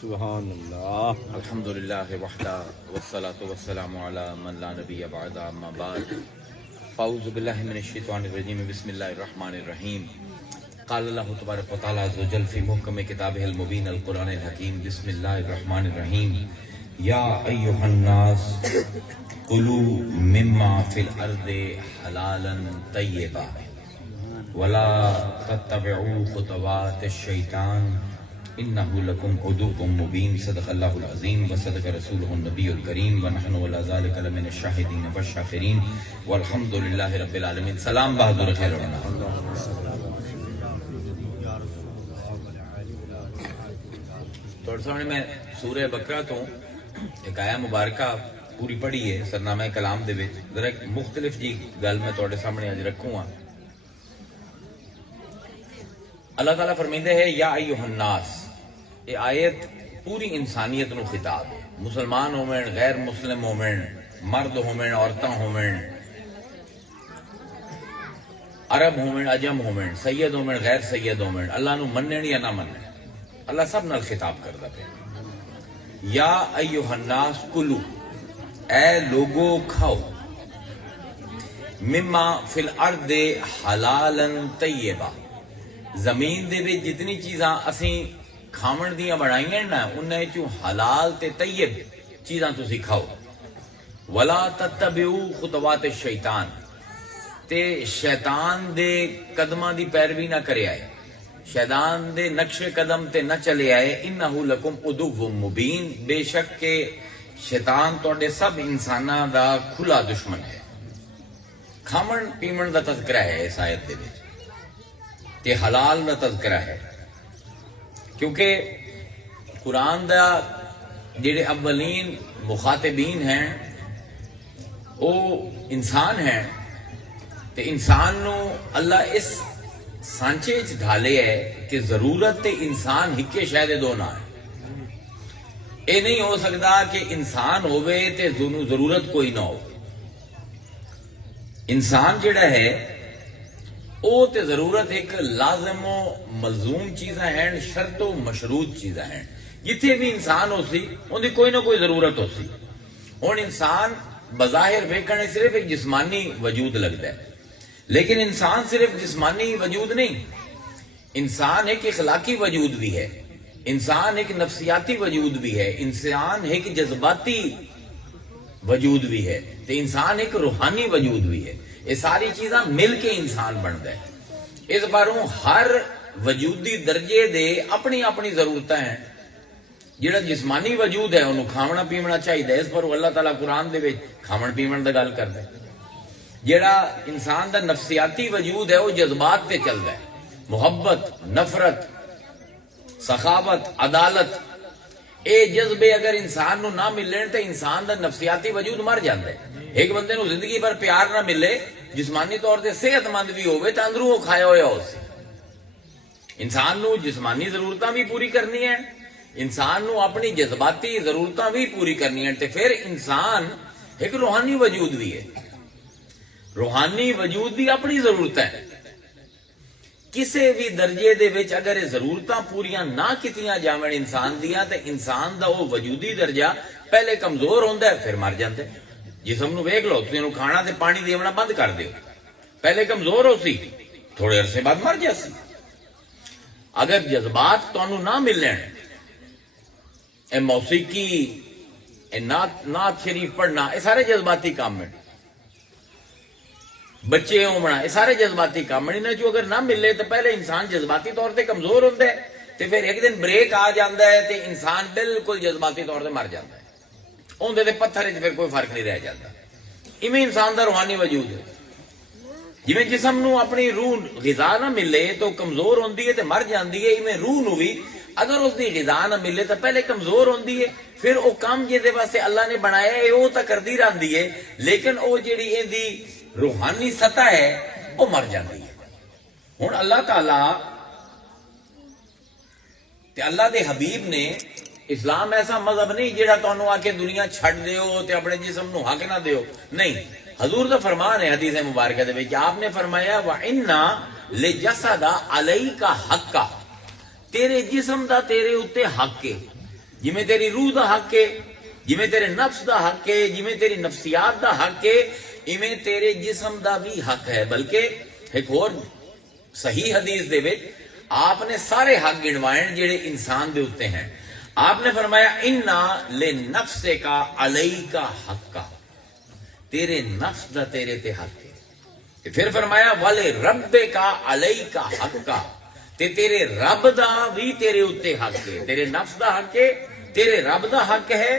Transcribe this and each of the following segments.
سبحان اللہ. الحمدللہ وحدہ والصلاة والسلام علی من لا نبی بعد اما بعد فاعوذ باللہ من الشیطان الرجیم بسم اللہ الرحمن الرحیم. قال اللہ تبارک و تعالی عز وجل فی محکم کتابہ المبین القرآن الحکیم. بسم اللہ الرحمن الرحیم. یا ایہا الناس کلوا مما فی الارض حلالا طیبا ولا تتبعوا خطوات الشیطان انہو لکم عدو مبین. صدق اللہ العظیم وصدق رسولہ النبی الکریم ونحن علی ذلک لمن الشاہدین والشاکرین والحمدللہ رب العالمین. سلام بہادر خیر ونا. تھوڑا سامنے میں سورہ بقرہ تو ایک آیا مبارکہ پوری پڑھی ہے سرنامہ کلام دے وچ. ذرا ایک مختلف جی گل میں تھوڑے سامنے اج رکھوں ہاں. اللہ تعالیٰ فرمیندے ہے یا ایھا الناس. یہ آیت پوری انسانیت نو خطاب ہے. مسلمان ہومن، غیر مسلم ہومن، مرد ہومن، عورتاں ہومن، عرب ہومن، عجم ہومن، سید ہومن، غیر سید ہومن، اللہ نو منن یا نہ منن، اللہ سب نال خطاب کردا پیا. یا ایھا الناس کلو، اے لوگو کھاؤ، مما فی الارض حلالا طیبا، زمین دے وچ جتنی چیزاں اسیں کھاون دیاں بنائیاں نا انہاں چوں حلال تے طیب چیزاں تسی کھاؤ. ولا تتبعوا خطوات الشیطان، تے شیطان دے قدماں دی پیروی نہ کرے آئے، شیطان دے نقش قدم تے نہ چلے آئے. انہو لکم عدو مبین، بے شک کہ شیطان تواڈے سب انساناں دا کھلا دشمن ہے. کھاون پیمن دا تذکرہ ہے اس آیت دے وچ تے حلال دا تذکرہ ہے، کیونکہ قرآن دا جڑے اولین مخاطبین ہیں وہ انسان ہیں. تے انسان نو اللہ اس سانچے چ ڈھالے ہے کہ ضرورت تے انسان ہکے شے دے دو نہ ہے. اے نہیں ہو سکتا کہ انسان ہوئے تے ضرورت کوئی نہ ہو. انسان جڑا ہے او تے ضرورت ایک لازم و ملزوم چیزاں ہیں، شرط و مشروط چیزاں ہیں. جتھے بھی انسان ہو سی ان دی کوئی نہ کوئی ضرورت ہو سی. ہن انسان بظاہر ویکھنے صرف ایک جسمانی وجود لگتا ہے، لیکن انسان صرف جسمانی وجود نہیں، انسان ایک اخلاقی وجود بھی ہے، انسان ایک نفسیاتی وجود بھی ہے، انسان ایک جذباتی وجود بھی ہے، تے انسان ایک روحانی وجود بھی ہے. یہ ساری چیزاں مل کے انسان بنتا ہے. اس باروں ہر وجودی درجے دے اپنی اپنی ضرورتیں ہیں. جڑا جسمانی وجود ہے انہوں کھاونا پیونا چاہیے، اس پر اللہ تعالیٰ قرآن دے وچ کھاون پیون دا گل کردا ہے. جڑا انسان دا نفسیاتی وجود ہے وہ جذبات تے چلدا ہے، محبت، نفرت، سخاوت، عدالت. اے جذبے اگر انسان نو نہ ملن تے انسان دا نفسیاتی وجود مر جاندا ہے. ایک بندے نو زندگی بھر پیار نہ ملے، جسمانی طور تے صحت مند بھی ہوئے تے اندروں وہ کھایا ہویا ہو سی. انسان نو جسمانی ضرورتاں بھی پوری کرنی ہیں، انسان نو اپنی جذباتی ضرورتاں بھی پوری کرنی ہیں، تے پھر انسان ایک روحانی وجود بھی ہے. روحانی وجود بھی اپنی ضرورتیں ہیں. کسے بھی درجے دے وچ اگر یہ ضرورتاں پوریاں نہ کیتیاں جاون انسان دیاں تے انسان دا وہ وجودی درجہ پہلے کمزور ہوندا ہے پھر مر جاندا ہے. جسم نو ویکھ لو، تسیں کھانا تے پانی دیونا بند کر دیو، پہلے کمزور ہو سی، تھوڑے عرصے بعد مر جاسی. اگر جذبات تانوں نہ ملن، اے موسیقی، اے نعت شریف پڑھنا، اے سارے جذباتی کام ہیں. بچے ہونا، یہ سارے جذباتی کام ہیں. انہاں چوں اگر نہ ملے تو پہلے انسان جذباتی طور تے کمزور ہوندا ہے، تے پھر ایک دن بریک آ جاندا ہے تے انسان بالکل جذباتی طور تے مر جاندا ہے. اندر دے پتھر وچ پھر کوئی فرق نہیں رہ جاتا. ایویں انسان دا روحانی وجود ہے. جویں جسم نو اپنی روح غذا نہ ملے تو کمزور ہوندی ہے تے مر جاندی ہے، ایویں روح نو بھی اگر اس دی غذا نہ ملے تو پہلے کمزور ہوندی ہے، پھر او کام جے واسطے اللہ نے بنایا ہے وہ تو کردی رہندی ہے، لیکن او جڑی ایندی روحانی سطح ہے وہ مر جاندی ہے. ہن اللہ تعالی تے اللہ دے حبیب نے، اسلام ایسا مذہب نہیں جڑا تانوں آ کے دنیا چھڈ دیو تے اپنے جسم نو حق نہ دیو. نہیں، حضور دا فرمان ہے حدیث مبارکہ دے وچ، آپ نے فرمایا وَإِنَّا لِجَسَدَ عَلَيْكَ حَقًّا، تیرے جسم دا تیرے اتے حق ہے. جویں تیری روح دا حق ہے، جویں تیرے نفس دا حق ہے، جویں تیری نفسیات دا حق ہے، ایویں تیرے جسم دا بھی حق ہے۔ بلکہ ایک اور صحیح حدیث دے وچ آپ نے سارے حق گنوائے جڑے انسان دے اوتے ہیں۔ آپ نے فرمایا انا لنفسک علیک حقا، تیرے نفس دا تیرے تے حق ہے۔ پھر فرمایا والے رب کا علیک حقا، تے تیرے رب دا بھی تیرے اوتے حق ہے، تیرے نفس دا حق ہے، تیرے رب دا حق ہے۔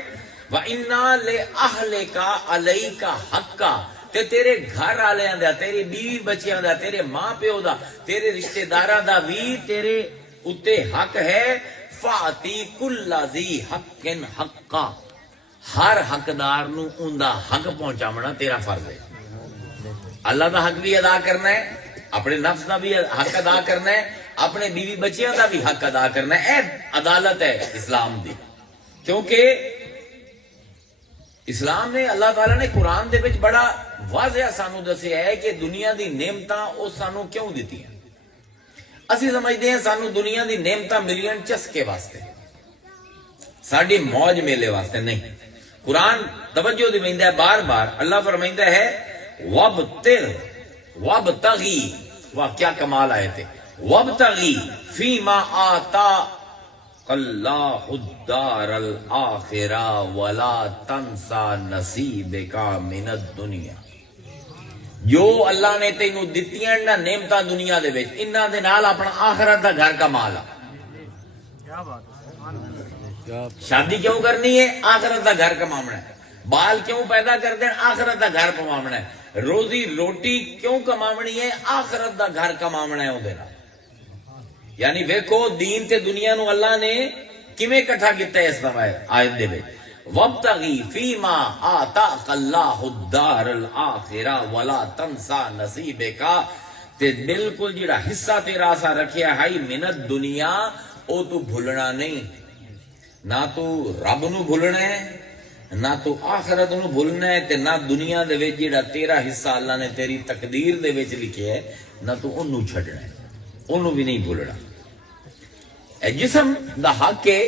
وَإِنَّا لِأَهْلِكَ عَلَيْكَ حَقًّا، تے تیرے گھر والےاں دا، تیرے بیوی بچیاں دا، تیرے ماں پیو دا، تیرے رشتہ داراں دا بھی تیرے اوتے حق ہے۔ فَأْتِ كُلَّ ذِي حَقٍّ حَقًّا، ہر حقدار نو اوندا حق پہنچاونا تیرا فرض ہے۔ اللہ دا حق بھی ادا کرنا ہے، اپنے نفس دا بھی حق ادا کرنا ہے، اپنے بیوی بچیاں دا بھی حق ادا کرنا ہے۔ اے عدالت ہے اسلام دی، کیونکہ اسلام نے، اللہ تعالیٰ نے قرآن دے وچ بڑا واضح سانو دسیا ہے کہ دنیا دی نعمتاں او سانو کیوں دیتی ہیں۔ اسی سمجھتے ہیں سانو دنیا دی نعمتاں ملین چسکے واسطے، ساڈی موج میلے واسطے نہیں۔ قرآن توجہ دیویندا ہے بار بار، اللہ فرمائندا ہے وابتغی، واہ کیا کمال آئے تھے، وابتغی فیما آتاک اللہ الدار الآخرہ ولا تنسا نصیبک من الدنیا، جو اللہ نے تینوں دتیاں نا نعمتاں دنیا دے وچ، انہاں دے نال اپنا آخرت دا گھر کما لا۔ شادی کیوں کرنی ہے؟ آخرت دا گھر کماونا ہے۔ بال کیوں پیدا کرتے ہیں؟ آخرت دا گھر کماونا ہے۔ روزی روٹی کیوں کماونی ہے؟ آخرت دا گھر کماونا ہے اودے نال۔ یعنی ویکھو دین تے دنیا نو اللہ نے کیویں اکٹھا کیتا ہے اس دفعہ آیت دے وچ، وابتغی فیما آتاک اللہ الدار الآخرہ ولا تنسا نصیبک، تے بالکل جڑا حصہ تیرا سا رکھیا ہے من الدنیا، او تو بھولنا نہیں، نہ تو رب نو بھولنا ہے، نہ تو آخرت نو بھولنا ہے، تے نہ دنیا دے وچ جڑا تیرا حصہ اللہ نے تیری تقدیر دے وچ لکھیا ہے، نہ تو اونوں چھڈنا ہے، اونوں بھی نہیں بھولنا۔ اے جسم دا حق ہے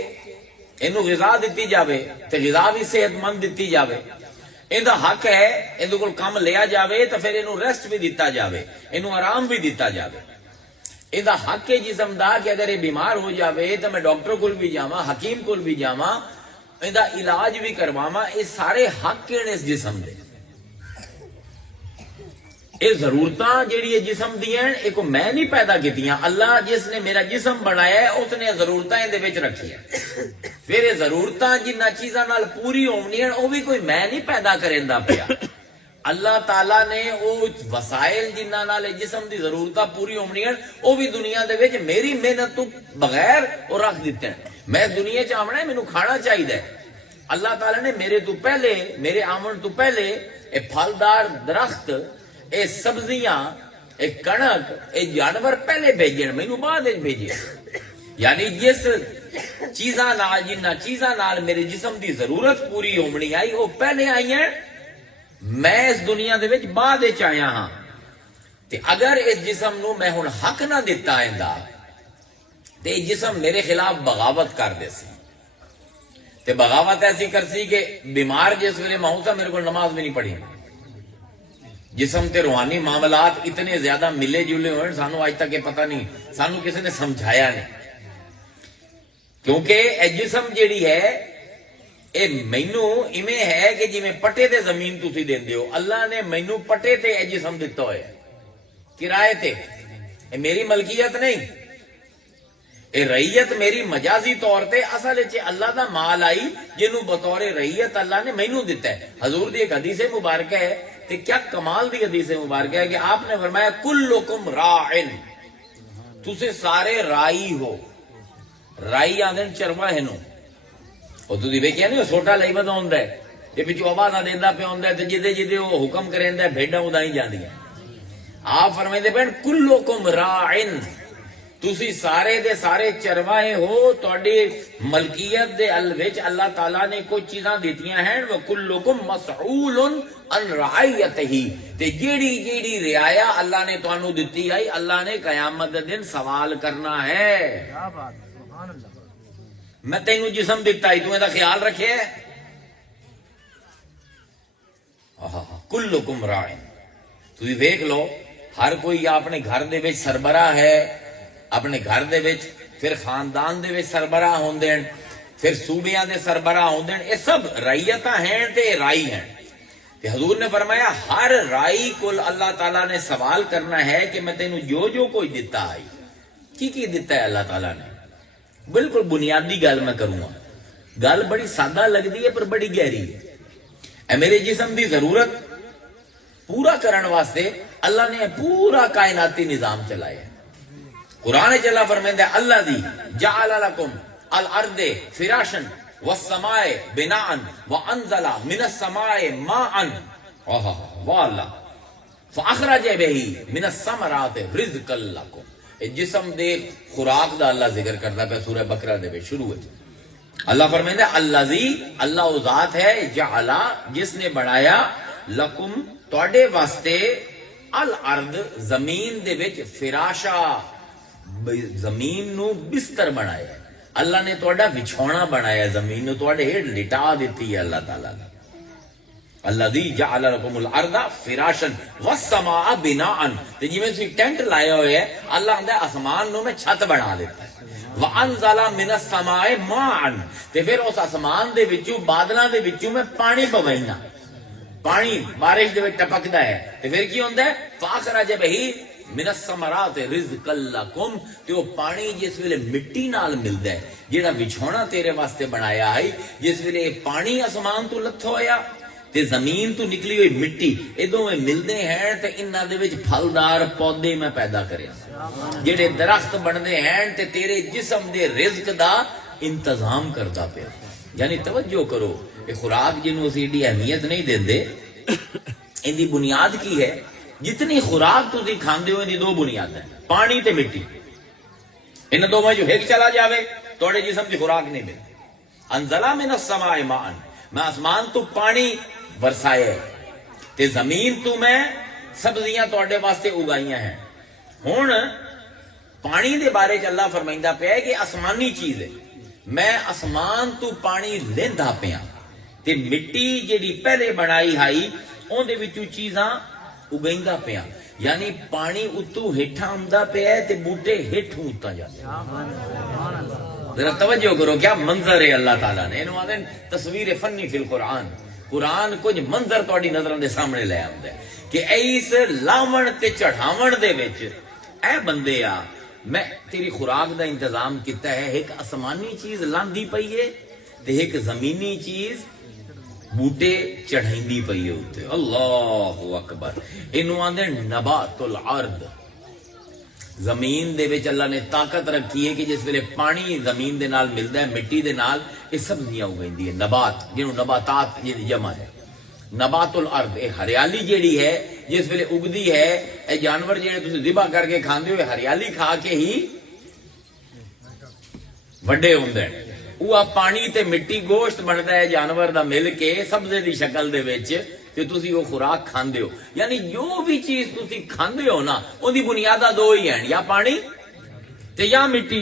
اینو غذا دتی جاوے تے غذا بھی صحت مند دتی جاوے، ایندا حق ہے ایندے کول کم لیا جاوے تے پھر اینو ریسٹ بھی دتا جاوے، اینو آرام بھی دتا جاوے۔ ایندا حق ہے جسم دا کہ اگر یہ بیمار ہو جاوے تو میں ڈاکٹر کول بھی جاواں، حکیم کول بھی جاواں، ایندا علاج بھی کرواواں، یہ سارے حق ہیں اس جسم دے۔ یہ ضرورتاں جیڑی جسم دی ہیں ایک میں نہیں پیدا کیتیاں، اللہ جس نے میرا جسم بنایا ہے اس نے ضرورتاں دے وچ رکھی ہے۔ پھر یہ ضرورتاں جنہ چیزاں نال پوری ہونی ہیں وہ بھی کوئی میں نہیں پیدا کریندا پیا، اللہ تعالیٰ نے وہ وسائل جنہ نال جسم دی ضرورتاں پوری ہونی ہیں وہ بھی دنیا دے وچ میری محنت تو بغیر وہ رکھ دیتے ہیں۔ میں اس دنیا چ آونا ہے، مینوں کھانا چاہیے، اللہ تعالیٰ نے میرے تو پہلے، میرے آمن تو پہلے اے پھلدار درخت، اے سبزیاں، اے کنک، اے جانور پہلے بھیجے، مینوں بعد وچ بھیجے۔ یعنی جس چیزاں نال، جنہ چیزاں نال میرے جسم دی ضرورت پوری ہونی آئی وہ پہلے آئی ہیں، میں اس دنیا دے وچ بعد وچ آیا ہاں۔ تے اگر اس جسم نو میں ہن حق نہ دتا ایندا تے جسم میرے خلاف بغاوت کر دے سی، تے بغاوت ایسی کر سی کہ بیمار جس ویلے میں ہوں میرے کو نماز بھی نہیں پڑھی۔ جسم تے روحانی معاملات اتنے زیادہ ملے جلے ہوئے سانو آج تک یہ پتہ نہیں، سانو کسی نے سمجھایا نہیں، کیونکہ اے جسم جیڑی ہے اے مینوں ایویں ہے کہ جی میں پٹے تے زمین تسی دیندے ہو، اللہ نے مینوں پٹے تے اے جسم دتا ہوئے کرائے تے، اے میری ملکیت نہیں، اے رعیت میری مجازی طور تے اصل وچ اللہ دا مال آئی جنوں بطور رعیت اللہ نے مینوں دتا ہے۔ حضور دی ایک حدیث مبارکہ ہے، تے کیا کمال دی حدیث مبارکہ ہے کہ آپ نے فرمایا کلکم راعن، تسے سارے رائی ہو، رائی آندن چرواہے نو، اور تسی ویکھیا نہیں سوٹا لئی بدا ہوندا ہے، یہ پچھو آواز دیندا پیا ہوندا ہے تے جدے جدے وہ حکم کریندا ہے بھیڈاں اودائی جاندیاں۔ آپ فرمائندے پے کلکم راعن، تسی سارے دے سارے چرواہے ہو، تہاڈی ملکیت دے وچ اللہ تعالیٰ نے کچھ چیزاں دیتیاں ہیں، وکلکم مسئول عن رعیتہ، تے جیڑی جیڑی رعایا اللہ نے تانوں دتی آئی اللہ نے قیامت دے دن سوال کرنا ہے۔ میں تینوں جسم دیتا ہی تو خیال رکھے ہے. کلکم راعن. تسی ویکھ لو ہر کوئی اپنے گھر دے وچ سربراہ ہے, اپنے گھر دے وچ, پھر خاندان دے وچ سربراہ ہوندے ہیں, پھر صوبیاں دے سربراہ ہوندے ہیں. یہ سب رعیتاں ہیں تے رائی ہیں. تے حضور نے فرمایا ہر رائی کو اللہ تعالیٰ نے سوال کرنا ہے کہ میں تینوں جو جو کوئی دیتا ہے کی دیتا ہے اللہ تعالیٰ نے. بالکل بنیادی گل میں کروں گا, گل بڑی سادہ لگتی ہے پر بڑی گہری ہے. اے میرے جسم دی ضرورت پورا کرن واسطے اللہ نے پورا کائناتی نظام چلایا ہے. قرآن چلا فرمائندا ہے اللہ دی جعل لکم الارض فراشن والسماء بناء وانزل من السماء ماء والله فاخرج به من الثمرات رزقا لكم. جسم دے خوراک دا اللہ ذکر کرتا پہ سورہ بقرہ دے شروع ہے. اللہ فرمائندا ہے الذی, اللہ وہ ذات ہے, جعل, جس نے بنایا, لکم, تواڈے واسطے, الارض, زمین دے وچ, فراشا, زمین نو بستر بنایا. اللہ نے تواڈا بچھونا بنایا, زمین نو تواڈے ہیٹھ لٹا دیتی ہے اللہ تعالیٰ نے. الذی جعل لکم الارض فراشا والسماء بناء. تے جویں تسی ٹینٹ لائے ہوئے ہے, اللہ آندا ہے آسمان نو میں چھت بنا دیتا ہے. وانزل من السماء ماء, تے پھر اس آسمان دے وچوں, بادلاں دے وچوں میں پانی پوینا, پانی بارش دے وچ ٹپکدا ہے. تے پھر کی ہوندا ہے فاخرج به من الثمرات رزقا لکم. تے وہ پانی جس ویلے مٹی نال ملدا ہے, جیڑا وچھونا تیرے واسطے بنایا ہے, جس ویلے پانی آسمان تو لتھا ہویا تے زمین تو نکلی ہوئی مٹی, یہ دونوں ملتے ہیں تے انہاں دے وچ پھلدار پودے میں پیدا کرے, جڑے درخت بنتے ہیں تے تیرے جسم دے رزق دا انتظام کرتا پیا. یعنی توجہ کرو, کہ خوراک جنوں اسی ایڈی اہمیت نہیں دیندے, ان دی بنیاد کی ہے؟ جتنی خوراک تسی کھاندے ہو ان دی دو بنیاد ہیں, پانی تے مٹی. ان دو میں جو ایک چلا جاوے توڑے جسم دی خوراک نہیں ملتی. انزل من السماء ماء, میں آسمان تو پانی برسایا ہے, تے زمین تو میں سبزیاں توڑے واسطے اگائیاں ہیں. ہن پانی دے بارے چ اللہ فرمائندا پیا ہے کہ آسمانی چیز ہے, میں آسمان تو پانی لیندا پیا, تے مٹی جیڑی پہلے بنائی ہائی اون دے وچوں چیزاں اگائندا پیا. یعنی پانی اتو ہیٹھاں آندا پیا تے بوٹے ہیٹھوں اتا جاندے. ذرا توجہ کرو, کیا منظر ہے اللہ تعالیٰ نے, انہوں آدھیں تصویر فنی فی القرآن. قرآن کچھ منظر تواڈی نظروں دے سامنے لے آندا ہے کہ ایس لاون تے چڑھاون دے وچ اے بندے آ, میں تیری خوراک دا انتظام کیتا ہے. ایک آسمانی چیز لاندی پئی ہے تے ایک زمینی چیز بوٹے چڑھائندی پئی ہے اوتے. اللہ اکبر. انہوں آندے نبات الارض, زمین دے وچ اللہ نے طاقت رکھی ہے کہ جس ویلے پانی زمین دے نال ملدا ہے, مٹی دے نال, یہ سبزیاں اگیندی ہے, نبات, جنوں نباتات جمع ہے. نبات الارض, اے ہریالی جیڑی ہے جس ویلے اگدی ہے, اے جانور جڑے تسی ذبح کر کے کھاندے ہو ہریالی کھا کے ہی وڈے ہوندے ہیں. وہ پانی تے مٹی گوشت بنتا ہے جانور دا مل کے سبزے دی شکل دے وچ, تے تسی وہ خوراک کھاندے ہو. یعنی جو بھی چیز تسی کھاندے ہو نا, اون دی بنیاداں دو ہی ہیں, یا پانی تے یا مٹی.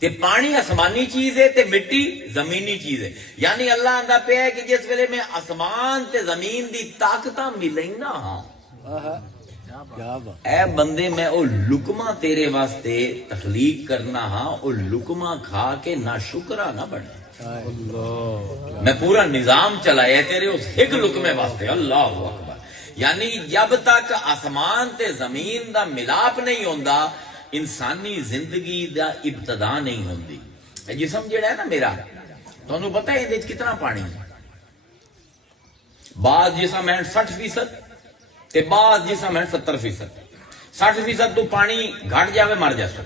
تے پانی آسمانی چیز ہے تے مٹی زمینی چیز ہے. یعنی اللہ آندا پیا ہے کہ جس ویلے میں آسمان تے زمین دی طاقتاں ملینا ہاں, اے بندے میں او لقمہ تیرے واسطے تخلیق کرنا ہاں, او لقمہ کھا کے ناشکرا نہ بنے. میں پورا نظام چلایا تیرے اس ایک لقمے واسطے. اللہ اکبر. یعنی جب تک آسمان تے زمین دا ملاپ نہیں ہوندا, انسانی زندگی دا ابتدا نہیں ہوندی. جسم جڑا ہے نا میرا, تانوں پتہ ہے اندے کتنا پانی ہے. بعض جسم ہے 60% تے بعض جسم ہے 70%. 60% تو پانی گھٹ جاوے مر جاسو,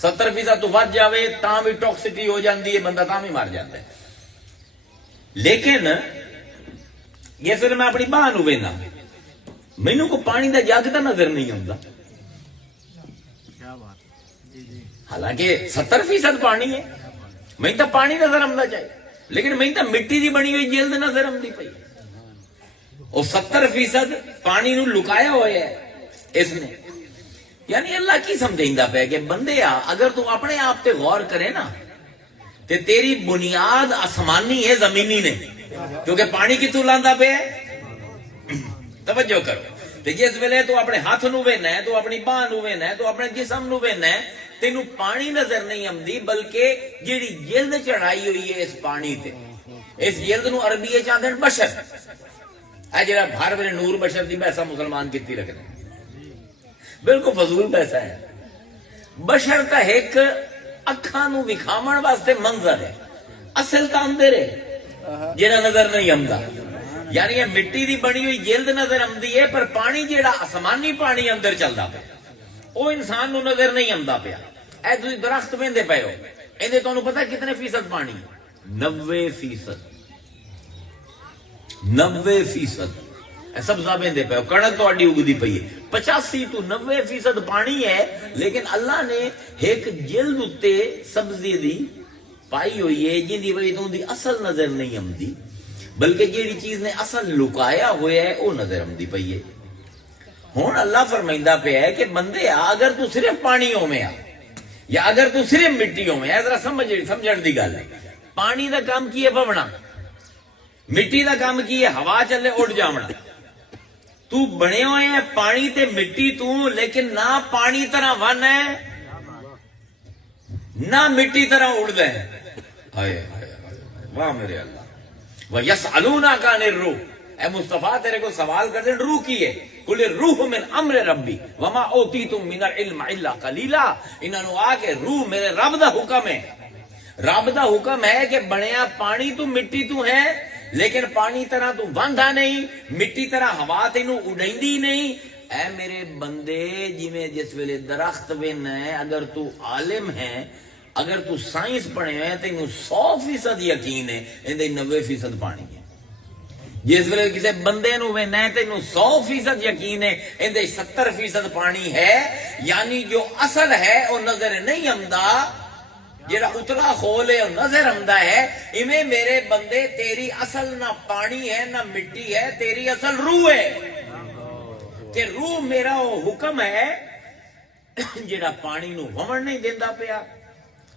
70% تو ود جاوے تاں بھی ٹاکسٹی ہو جاندی ہے, بندہ تاں بھی مر جاتا ہے. لیکن یہ پھر میں اپنی باہ نو وینا, مینوں کو پانی دا جگ دا نظر نہیں آتا, حالانکہ 70% پانی ہے. میں تو پانی نظر آمدا چاہیے, لیکن میں تو مٹی دی بنی ہوئی جلد نظر آمدی پئی. اور 70% پانی نو لکایا ہوا ہے اس نے. یعنی اللہ کی سمجھیندا پیا کہ بندے اگر تو اپنے آپ تے غور کرے نا, تے تیری بنیاد آسمانی ہے زمینی نہیں، کیونکہ پانی کتوں لاندا پیا ہے؟ توجہ کرو، تے جس ویلے تو اپنے ہاتھ نو وینا ہے، تو اپنی باہ نو وینا ہے، تو اپنے جسم نو وینا ہے، تینوں پانی نظر نہیں آمدی، بلکہ جیڑی جلد چڑھائی ہوئی ہے اس پانی تے، اس جلد نو عربی وچ آندے بشر، اے جڑا ہر ویلے نور بشر دی بحث مسلمان کیتی رکھنے، بالکل فضول بحث ہے۔ بشر تا ایک اکھاں نو وکھاون واسطے منظر ہے، اصل تا اندر ہے جڑا نظر نہیں آمدا، یعنی یہ مٹی دی بنی ہوئی جلد نظر آمدی ہے، پر پانی جیڑا آسمانی پانی اندر چلدا پیا وہ انسان نو نظر نہیں آمدا پیا۔ اے تسی درخت ویندے پئے ہو، ایندے تانوں پتہ کتنے فیصد پانی؟ 90%، 90%۔ اے سبزہ ویندے پئے ہو، کڑک تہاڈی اگدی پئی ہے، 85 تو 90% پانی ہے، لیکن اللہ نے ایک جلد اتے سبزی دی پائی ہوئی ہے جن دی وجہ تو دی اصل نظر نہیں آمدی، بلکہ جیڑی چیز نے اصل لکایا ہوا ہے وہ نظر آمدی پئی ہے۔ ہوں اللہ فرمائندہ پہ ہے کہ بندے اگر تو صرف پانی ہوویں یا اگر تو صرف مٹی ہوویں، ذرا سمجھن دی گل ہے، پانی دا کام کی ہے بونا، مٹی دا کام کی ہے ہوا چلے اڑ جاونا، تو بنے ہوئے ہیں پانی تے مٹی تو، لیکن نہ پانی طرح ون ہے نہ مٹی طرح اڑ دے، ہائے واہ میرے اللہ۔ وَيَسْأَلُونَكَ عَنِ الرُّوحِ، اے مصطفیٰ تیرے کو سوال کر دیں روح کی ہے، قُلِ الرُّوحُ مِنْ أَمْرِ رَبِّي وَمَا أُوتِيتُم مِنَ الْعِلْمِ إِلَّا قَلِيلًا۔ انہوں نے آ کے روح میرے رب دا حکم ہے، رب دا حکم ہے کہ بنیا پانی تو مٹی تو ہے، لیکن پانی طرح تو واندا نہیں، مٹی طرح ہوا تینوں اڑیندی نہیں۔ اے میرے بندے، جس ویلے درخت وینا ہے، اگر تو عالم ہے، اگر تو سائنس پڑھے ہیں، تینوں 100% یقین ہے اندے 90% پانی ہے۔ جس ویلے کسی بندے نو وینا ہے تینوں 100% یقین ہے اندے 70% پانی ہے، یعنی جو اصل ہے وہ نظر نہیں آمدا، جڑا اتلا خول ہے وہ نظر آمدا ہے۔ ایویں میرے بندے تیری اصل نہ پانی ہے نہ مٹی ہے، تیری اصل روح ہے، کہ روح میرا وہ حکم ہے جڑا پانی نو ومن نہیں دیندا پیا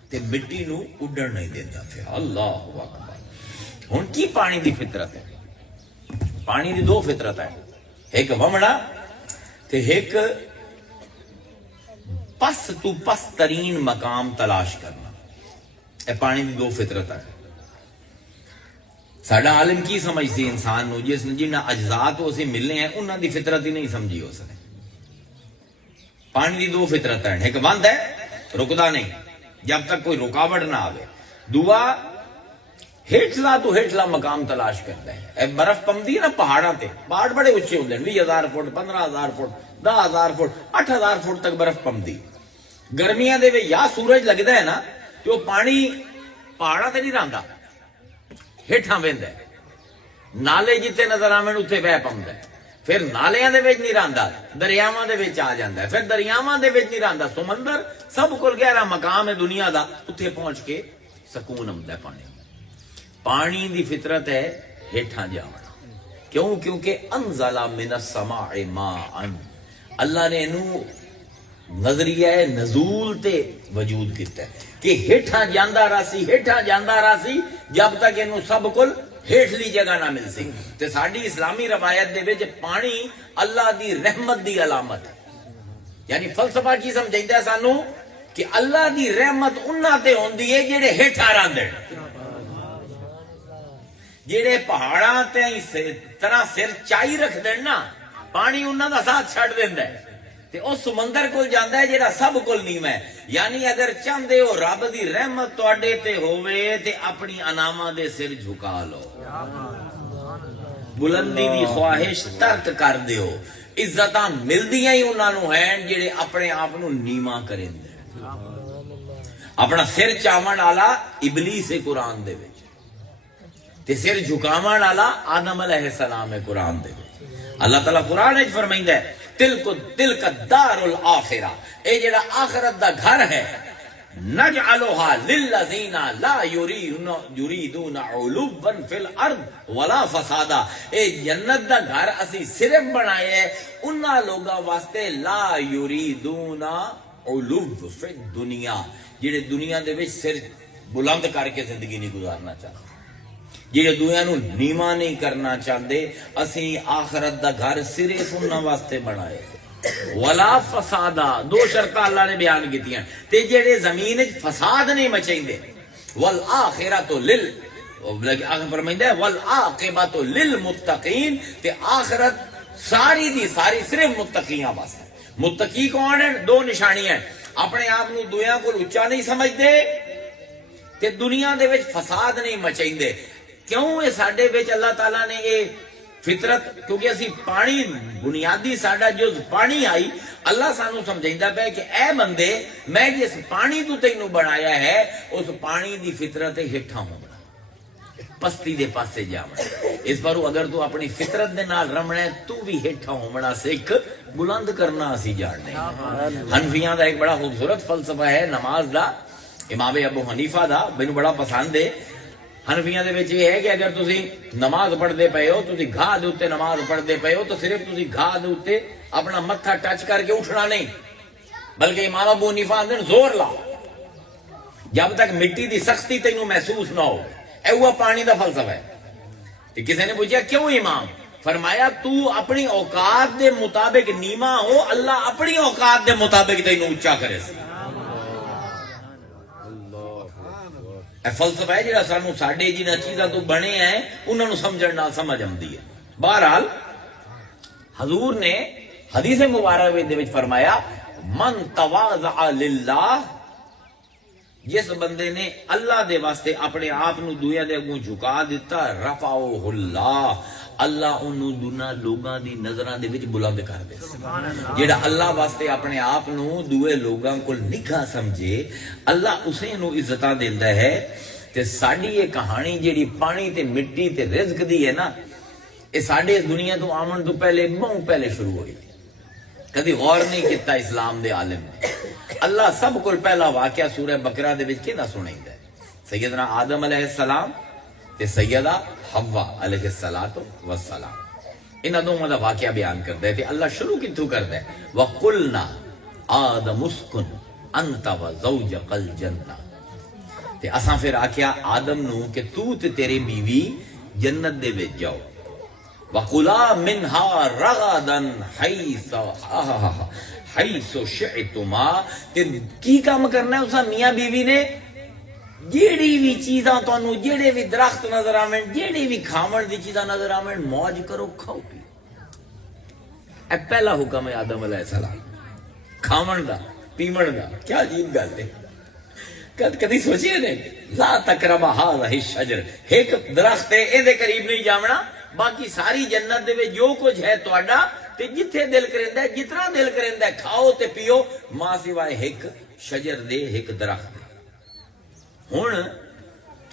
تے مٹی نو اڈن نہیں دیندا پیا۔ اللہ اکبر۔ ہن کی پانی دی فطرت ہے؟ پانی دی دو فطرت ہے، ایک ومنا تے ایک پس تو پس ترین مقام تلاش کرنا، اے پانی دی دو فطرت ہے۔ ساڈا عالم کی سمجھ سی انسان نو، جس نے جنہ اجزاء تو اسی ملنے ہیں انہاں دی فطرت ہی نہیں سمجھی ہو سکے۔ پانی دی دو فطرت ہے، ایک بند ہے رکدا نہیں جب تک کوئی رکاوٹ نہ آوے، دعا ہیٹلا تو ہیٹلا مقام تلاش کرتا ہے۔ اے برف پمدی نا پہاڑاں تے، پہاڑ بڑے اچھے ہوندے ہیں، 20,000 فٹ 15,000 فٹ 10,000 فٹ 8,000 فٹ تک برف پمدی۔ گرمیاں دے وچ یا سورج لگدا ہے نا کہ وہ پانی پہاڑاں تے نہیں رہندا، ہیٹھاں ویندا ہے، نالے جتے نظر آویں اوتھے وہ پمدا ہے، پھر نالیاں دے وچ نہیں رہندا، دریاواں دے وچ آ جاندا ہے، پھر دریاواں دے وچ نہیں رہندا، سمندر سب کول گہرا مقام ہے دنیا دا، اوتھے پہنچ کے سکون آمدا ہے پانی۔ پانی دی فطرت ہے ہیٹھاں جاونا، کیوں؟ کیونکہ انزل من السماء ماء، اللہ نے انہوں نظریہ نزول تے وجود کیتا ہے کہ ہیٹھاں جاندا راسی، ہیٹھاں جاندا راسی جب تک انہوں سب کل ہیٹھلی جگہ نہ مل سی۔ تے ساڈی اسلامی روایت دے وچ پانی اللہ دی رحمت دی علامت ہے، یعنی فلسفہ کی سمجھائندا ہے سانو کہ اللہ دی رحمت انہاں تے ہوندی ہے جڑے ہیٹھاں رہندے، جڑے پہاڑاں تے طرح سر چائی رکھ دین نا، پانی انہاں دا ساتھ چھڈ دیندا ہے تے او سمندر کول جاندا ہے جڑا سب کول نیواں ہے۔ یعنی اگر چاہندے ہو رب دی رحمت تواڈے تے ہووے تے اپنی اناماں دے سر جھکا لو، بلندی دی خواہش ترک کر دیو، عزتاں ملدیاں ہی انہاں نوں ہیں جڑے اپنے آپ نوں نیواں کریندے۔ اپنا سر چاون والا ابلیس ہے قرآن دے وچ، تے سر جھکاون والا آدم علیہ السلام ہے قرآن دے وچ۔ اللہ تعالیٰ قرآن وچ فرمائندا ہے تلک الدار الاخرہ، اے جڑا آخرت دا گھر ہے، نجعلها للذین لا یریدون علوا فی الارض ولا فسادا، اے جنت دا گھر اسی صرف بنائے ہے انہاں لوگاں واسطے لا یریدون علو فی الدنیا، جڑے دنیا دے وچ سر بلند کر کے زندگی نہیں گزارنا چاہتے، جہے دویاں نو نیواں نہیں کرنا چاہتے. اسی آخرت دا گھر صرف انہاں واسطے بنائے. ولا فسادا، دو شرطاں اللہ نے بیان کیتیاں. تے جڑے زمین وچ فساد نہیں مچائندے، والآخرۃ لل، آخر فرمائندا ہے والعاقبۃ للمتقین، تے آخرت ساری دی ساری صرف متقیاں واسطے. متقی کون ہیں؟ دو نشانیاں ہیں. اپنے آپ نو دویاں کو اونچا نہیں سمجھدے تے دنیا دے وچ فساد نہیں مچائندے. کیوں؟ یہ ساڈے وچ اللہ تعالیٰ نے یہ فطرت، کیونکہ اسی پانی بنیادی ساڈا جز پانی آئی، اللہ سانو سمجھائندا پیا کہ اے بندے میں جس پانی تو تینوں بنایا ہے اس پانی دی فطرت ہٹھا ہونا، پستی دے پاسے جاونا. اس پر اگر تو اپنی فطرت دے نال رمنا ہے تو بھی ہٹھا ہونا سکھ، بلند کرنا اسی جاننے. حنفیاں دا ایک بڑا خوبصورت فلسفہ ہے نماز دا، امام ابو حنیفہ دا، مینوں بڑا پسند ہے. حنفیاں دے وچ یہ ہے کہ اگر تسی نماز پڑھدے پئے ہو، تسی گھاہ دے اوتے نماز پڑھدے پئے ہو، تو صرف تسی گھاہ دے اوتے اپنا متھا ٹچ کر کے اٹھنا نہیں، بلکہ امام ابو حنیفہ آندے زور لا جب تک مٹی دی سختی تینوں محسوس نہ ہو. اے ہوا پانی دا فلسفہ ہے. تو کسی نے پوچھا کیوں امام؟ فرمایا تو اپنی اوقات دے مطابق نیما ہو، اللہ اپنی اوقات دے مطابق تینوں اونچا کرے. اے فلسفہ ہے جڑا سانو ساڈے جنہاں چیزاں تو بنے ہیں انہاں نو سمجھن نال سمجھ آندی ہے. بہرحال حضور نے حدیث مبارک دے وچ فرمایا من تواضع للہ، جس بندے نے اللہ دے واسطے اپنے آپ نو دویا دے اگوں جھکا دیتا، رفعہ اللہ، اللہ انہوں دونا لوگاں دی نظراں دے وچ بلند کر دے. جیڑا اللہ واسطے اپنے آپ نو دوے لوگاں کول نگاہ سمجھے، اللہ اسے نو عزتاں دیندا ہے. تے ساڈی یہ کہانی جیڑی پانی تے مٹی تے رزق دی ہے نا، یہ ساڈے اس دنیا تو آمن تو پہلے بہت پہلے شروع ہوئی. کدی غور نہیں کیتا اسلام دے عالم نے. اللہ سب کو پہلا واقعہ سورہ بقرہ دے وچ کیدا سنائندا ہے؟ سیدنا آدم علیہ السلام تے سیدہ حوا علیہ السلام، انہاں دونوں دا واقعہ بیان کردا ہے. تے اللہ شروع کتھوں کردا ہے؟ وَقُلْنَا آدم اسکن انت وزوجک الجنہ. تے اساں پھر آکھیا آدم نو کہ تو تے تیری بیوی جنت دے وچ جاؤ. وَقُلَا مِنْهَا رَغَدًا حَيْثُ شِئْتُمَا. تے کی کام کرنا ہے اسا میاں بیوی نے؟ جیڑی بھی چیزاں تانوں، جیڑے بھی درخت نظر آویں، جیڑی بھی کھاون دی چیزاں نظر آویں، موج کرو، کھاؤ پی. اے پہلا حکم ہے آدم علیہ السلام، کھاون دا پیمن دا. کیا عجیب گل ہے، کدی سوچے نے؟ لا تقربا ھذہ الشجر، ایک درخت ہے اے دے قریب نہیں جاونا، باقی ساری جنت دے وچ جو کچھ ہے تہاڈا، تے جتھے دل کریندا ہے، جتنا دل کریندا ہے کھاؤ تے پیو، ماں سوائے ایک شجر دے، ایک درخت دے. ہن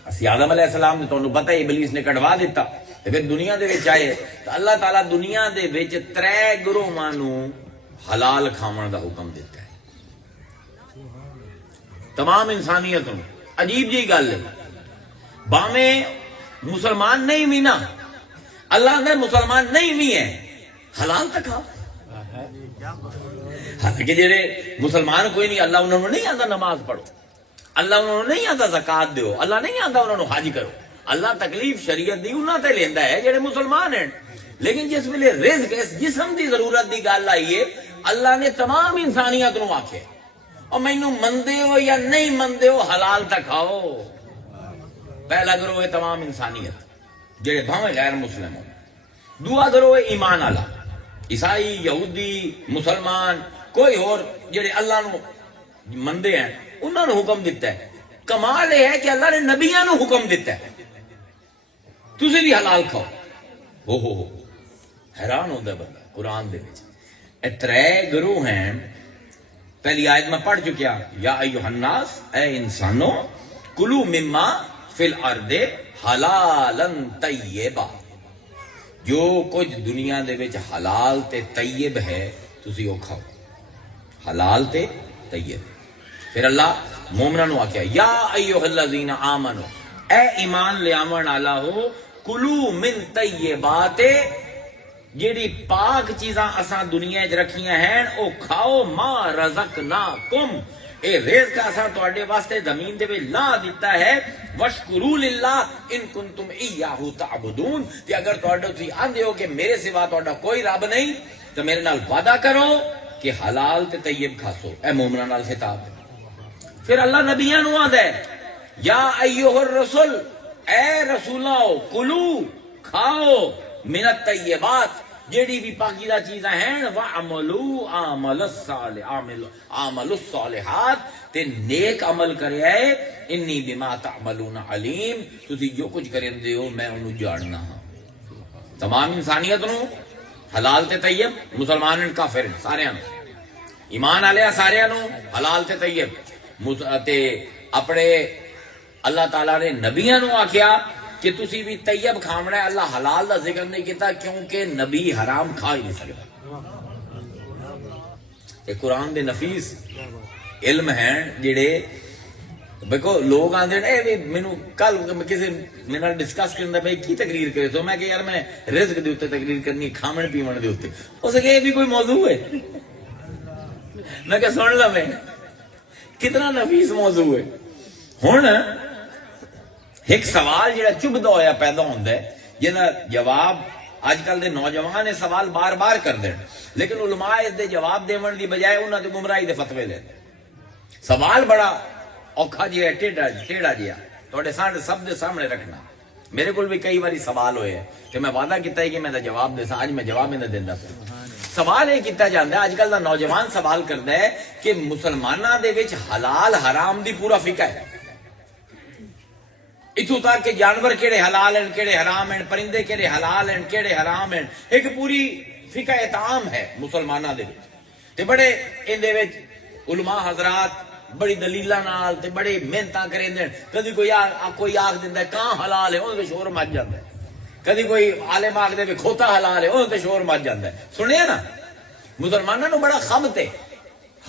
اسی آدم علیہ السلام نے تانوں پتہ ہے ابلیس نے کڈوا دیتا تے پھر دنیا دے وچ آئے. تے اللہ تعالیٰ دنیا دے وچ 3 گروہاں نو حلال کھاون دا حکم دیتا ہے تمام انسانیت نو. عجیب جی گل ہے، باویں مسلمان نہیں بھی نا، اللہ اندر مسلمان نہیں بھی ہے، حلال تک کھاؤ. حالانکہ جڑے مسلمان کوئی نہیں، اللہ انہوں نے نہیں آتا نماز پڑھو، اللہ انہوں نے نہیں آتا زکات دیو، اللہ نہیں آتا انہوں نے حج کرو. اللہ تکلیف شریعت دی انہاں تے لیندا ہے جڑے مسلمان ہیں. لیکن جس ویلے رزق اس جسم دی ضرورت دی گل آئی ہے، اللہ نے تمام انسانیت نو آکھیا اور مینوں مندے ہو یا نہیں مندے ہو حلال تک کھاؤ. پہلا گروہ ہے تمام انسانیت جڑے بھاویں غیر مسلم ہو. دوسرا گروہ ہے ایمان والا، عیسائی، یہودی، مسلمان، کوئی اور جڑے اللہ نو مندے ہیں، انہوں نے حکم دیتا ہے. کمال یہ ہے کہ اللہ نے نبیاں نو حکم دیتا ہے تسی بھی حلال کھاؤ. ہو حیران ہوتا ہے بندہ قرآن دے وچ. اے 3 گروہ ہیں. پہلی آیت میں پڑھ چکیا، یا ایھا الناس، اے انسانوں، کلوا مما فی الارض حلالا طیبا، جو کچھ دنیا دے وچ حلال تے طیب ہے تسی او کھاؤ، حلال تے طیب. پھر اللہ مومناں نو آکھیا یا ایھا الذین آمنو، اے ایمان لے آون والا ہو، کلو من طیبات، جیڑی پاک چیزاں اساں دنیا وچ رکھیاں ہیں او کھاؤ، ما رزقناکم، اے رزق اساں تواڈے واسطے زمین دے وچ لا دیتا ہے وشکروا للہ ان کنتم ایاہ تعبدون تے اگر تواڈے تسی آندے ہو کہ میرے سوا تواڈا کوئی رب نہیں تو میرے نال وعدہ کرو کہ حلال تے طیب کھاسو. اے مومناں نال خطاب ہے. پھر اللہ نبیاں نو آندا ہے یا ایھا الرسول اے رسولاں کلو کھاؤ من الطیبات جیڑی بھی پاکیزہ چیزاں ہیں وعملوا عمل الصالحات تے نیک عمل کرے انی بما تعملون علیم تسی جو کچھ کریندے ہو میں انہوں جاننا ہاں. تمام انسانیت نو حلال تے طیب مسلمان کافر سارے ایمان والے سارے نو حلال تے طیب تے اپنے اللہ تعالیٰ نے نبیاں نو آکھیا کہ تسی بھی طیب کھاونا ہے. اللہ حلال دا ذکر نہیں کیتا کیونکہ نبی حرام کھا ہی نہیں سکتا. یہ قرآن دے نفیس علم ہیں جڑے دیکھو لوگ آندے نے اے مینوں کل کسی میرے نال ڈسکس کرندا بھائی کی تقریر کرے تو میں کہ یار میں رزق دے اوتے تقریر کرنی کھاون پیون دے اوتے اس کہ یہ بھی کوئی موضوع ہے. میں کہ سن لا میں کتنا نفیس موضوع ہے. ہن ایک سوال جڑا چبھدا ہویا پیدا ہوندا ہے جہاں جواب اج کل دے نوجوان یہ سوال بار بار کر دین لیکن علماء اس دے جواب دیون دی بجائے انہاں دے گمراہی دے فتوی لیندے. سوال بڑا اوکھا جہا ہے ٹیڑھا جہا تواڈے سامنے سب دے سامنے رکھنا. میرے کول بھی کئی باری سوال ہوئے ہیں کہ میں وعدہ کیتا ہے کہ میں دا جواب دے اج میں جواب نہیں دیندا پیا. سوال یہ کیتا جاندا ہے اج کل دا نوجوان سوال کردا ہے کہ مسلماناں دے وچ حلال حرام دی پورا فقہ ہے. اتوں تک کہ جانور کیڑے حلال ہیں کیڑے حرام ہیں پرندے کیڑے حلال ہیں کیڑے حرام ہیں ایک پوری فقہ عام ہے مسلماناں دے وچ. تے بڑے ان دے وچ علماء حضرات بڑی دلیلاں نال تے بڑے محنتاں کریندے. کدی کوئی آکھ دیندا ہے کاں حلال ہے اون تے شور مچ جاندا ہے. کدی کوئی عالم آکھ دے کھوتا حلال ہے اون تے شور مچ جاندا ہے. سنیا نا مسلماناں نو بڑا خبط ہے